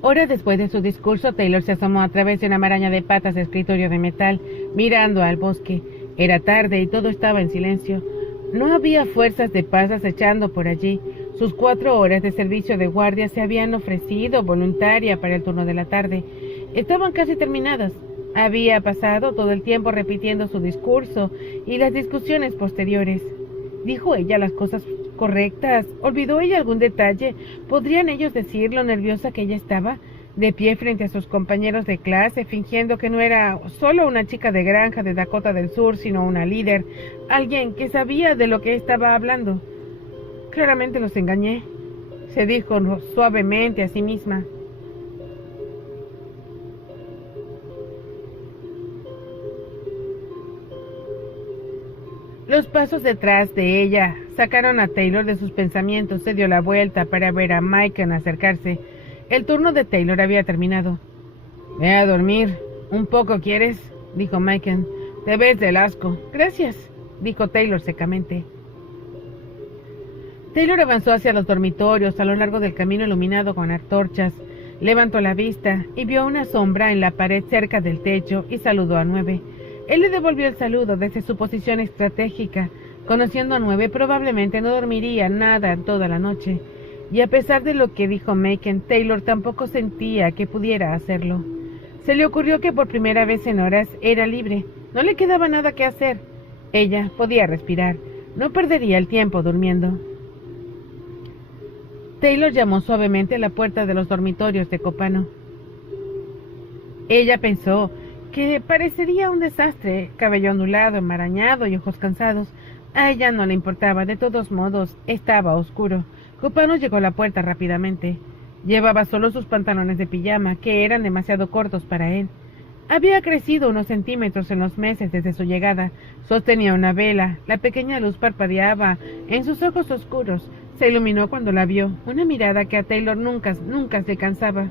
Horas después de su discurso, Taylor se asomó a través de una maraña de patas de escritorio de metal, mirando al bosque. Era tarde y todo estaba en silencio. No había fuerzas de paz acechando por allí. Sus 4 horas de servicio de guardia se habían ofrecido voluntaria para el turno de la tarde. Estaban casi terminadas. Había pasado todo el tiempo repitiendo su discurso y las discusiones posteriores. ¿Dijo ella las cosas correctas? ¿Olvidó ella algún detalle? ¿Podrían ellos decir lo nerviosa que ella estaba? De pie frente a sus compañeros de clase, fingiendo que no era solo una chica de granja de Dakota del Sur, sino una líder, alguien que sabía de lo que estaba hablando. Claramente los engañé, se dijo suavemente a sí misma. Los pasos detrás de ella sacaron a Taylor de sus pensamientos. Se dio la vuelta para ver a Michael acercarse. El turno de Taylor había terminado. Ve a dormir, Un poco, ¿quieres? Dijo Michael. Te ves del asco. Gracias, dijo Taylor secamente. Taylor avanzó hacia los dormitorios a lo largo del camino iluminado con antorchas. Levantó la vista y vio una sombra en la pared cerca del techo y saludó a 9. Él le devolvió el saludo desde su posición estratégica. Conociendo a 9, probablemente no dormiría nada toda la noche. Y a pesar de lo que dijo Macon, Taylor tampoco sentía que pudiera hacerlo. Se le ocurrió que por primera vez en horas era libre. No le quedaba nada que hacer. Ella podía respirar. No perdería el tiempo durmiendo. Taylor llamó suavemente a la puerta de los dormitorios de Copano. Ella pensó que parecería un desastre, cabello ondulado, enmarañado y ojos cansados. A ella no le importaba, de todos modos, estaba oscuro. Copano llegó a la puerta rápidamente. Llevaba solo sus pantalones de pijama, que eran demasiado cortos para él. Había crecido unos centímetros en los meses desde su llegada. Sostenía una vela. La pequeña luz parpadeaba en sus ojos oscuros. Se iluminó cuando la vio, una mirada que a Taylor nunca se cansaba.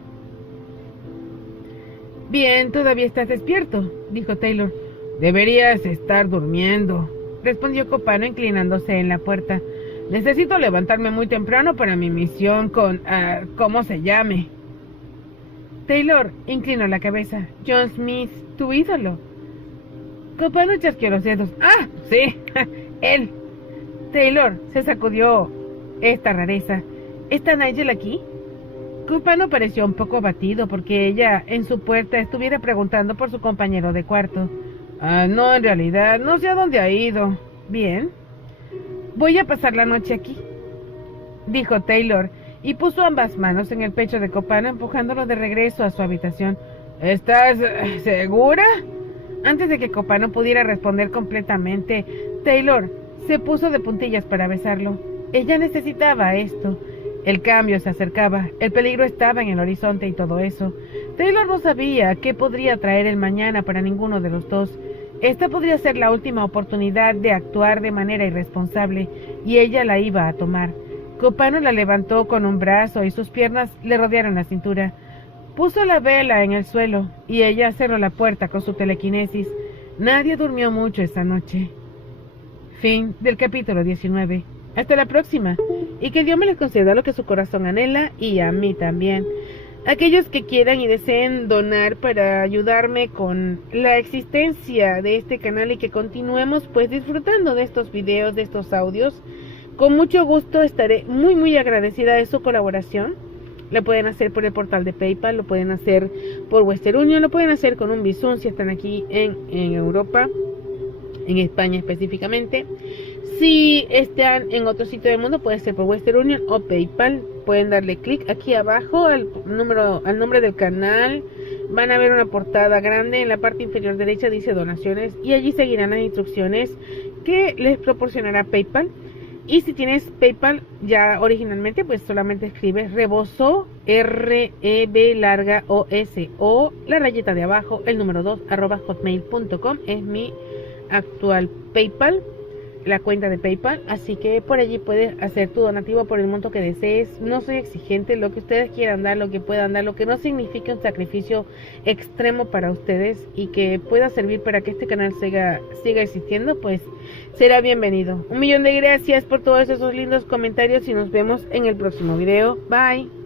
«Bien, todavía estás despierto», dijo Taylor. «Deberías estar durmiendo», respondió Copano inclinándose en la puerta. «Necesito levantarme muy temprano para mi misión con... ¿cómo se llame?» Taylor inclinó la cabeza. «John Smith, tu ídolo». Copano chasqueó los dedos. «Ah, sí, él». Taylor se sacudió esta rareza. ¿Está Nigel aquí? Copano pareció un poco abatido porque ella, en su puerta, estuviera preguntando por su compañero de cuarto. No, en realidad, no sé a dónde ha ido. Bien. Voy a pasar la noche aquí, dijo Taylor, y puso ambas manos en el pecho de Copano, empujándolo de regreso a su habitación. ¿Estás segura? Antes de que Copano pudiera responder completamente, Taylor se puso de puntillas para besarlo. Ella necesitaba esto. El cambio se acercaba, el peligro estaba en el horizonte y todo eso. Taylor no sabía qué podría traer el mañana para ninguno de los dos. Esta podría ser la última oportunidad de actuar de manera irresponsable, y ella la iba a tomar. Copano la levantó con un brazo y sus piernas le rodearon la cintura. Puso la vela en el suelo, y ella cerró la puerta con su telequinesis. Nadie durmió mucho esa noche. Fin del capítulo 19. Hasta la próxima, y que Dios me les conceda lo que su corazón anhela, y a mí también. Aquellos que quieran y deseen donar para ayudarme con la existencia de este canal y que continuemos pues disfrutando de estos videos, de estos audios, con mucho gusto estaré muy agradecida de su colaboración. Lo pueden hacer por el portal de PayPal, lo pueden hacer por Western Union, lo pueden hacer con un Bizum si están aquí en Europa, en España específicamente. Si están en otro sitio del mundo, puede ser por Western Union o PayPal. Pueden darle clic aquí abajo al nombre del canal. Van a ver una portada grande en la parte inferior derecha, dice donaciones, y allí seguirán las instrucciones que les proporcionará PayPal. Y si tienes PayPal ya originalmente, pues solamente escribes Rebozo, R-E-B larga O-S, o la rayita de abajo, el número 2, @hotmail.com. Es mi actual PayPal, la cuenta de PayPal, así que por allí puedes hacer tu donativo por el monto que desees. No soy exigente, lo que ustedes quieran dar, lo que puedan dar, lo que no signifique un sacrificio extremo para ustedes y que pueda servir para que este canal siga existiendo, pues será bienvenido. 1.000.000 de gracias por todos esos lindos comentarios y nos vemos en el próximo video. Bye.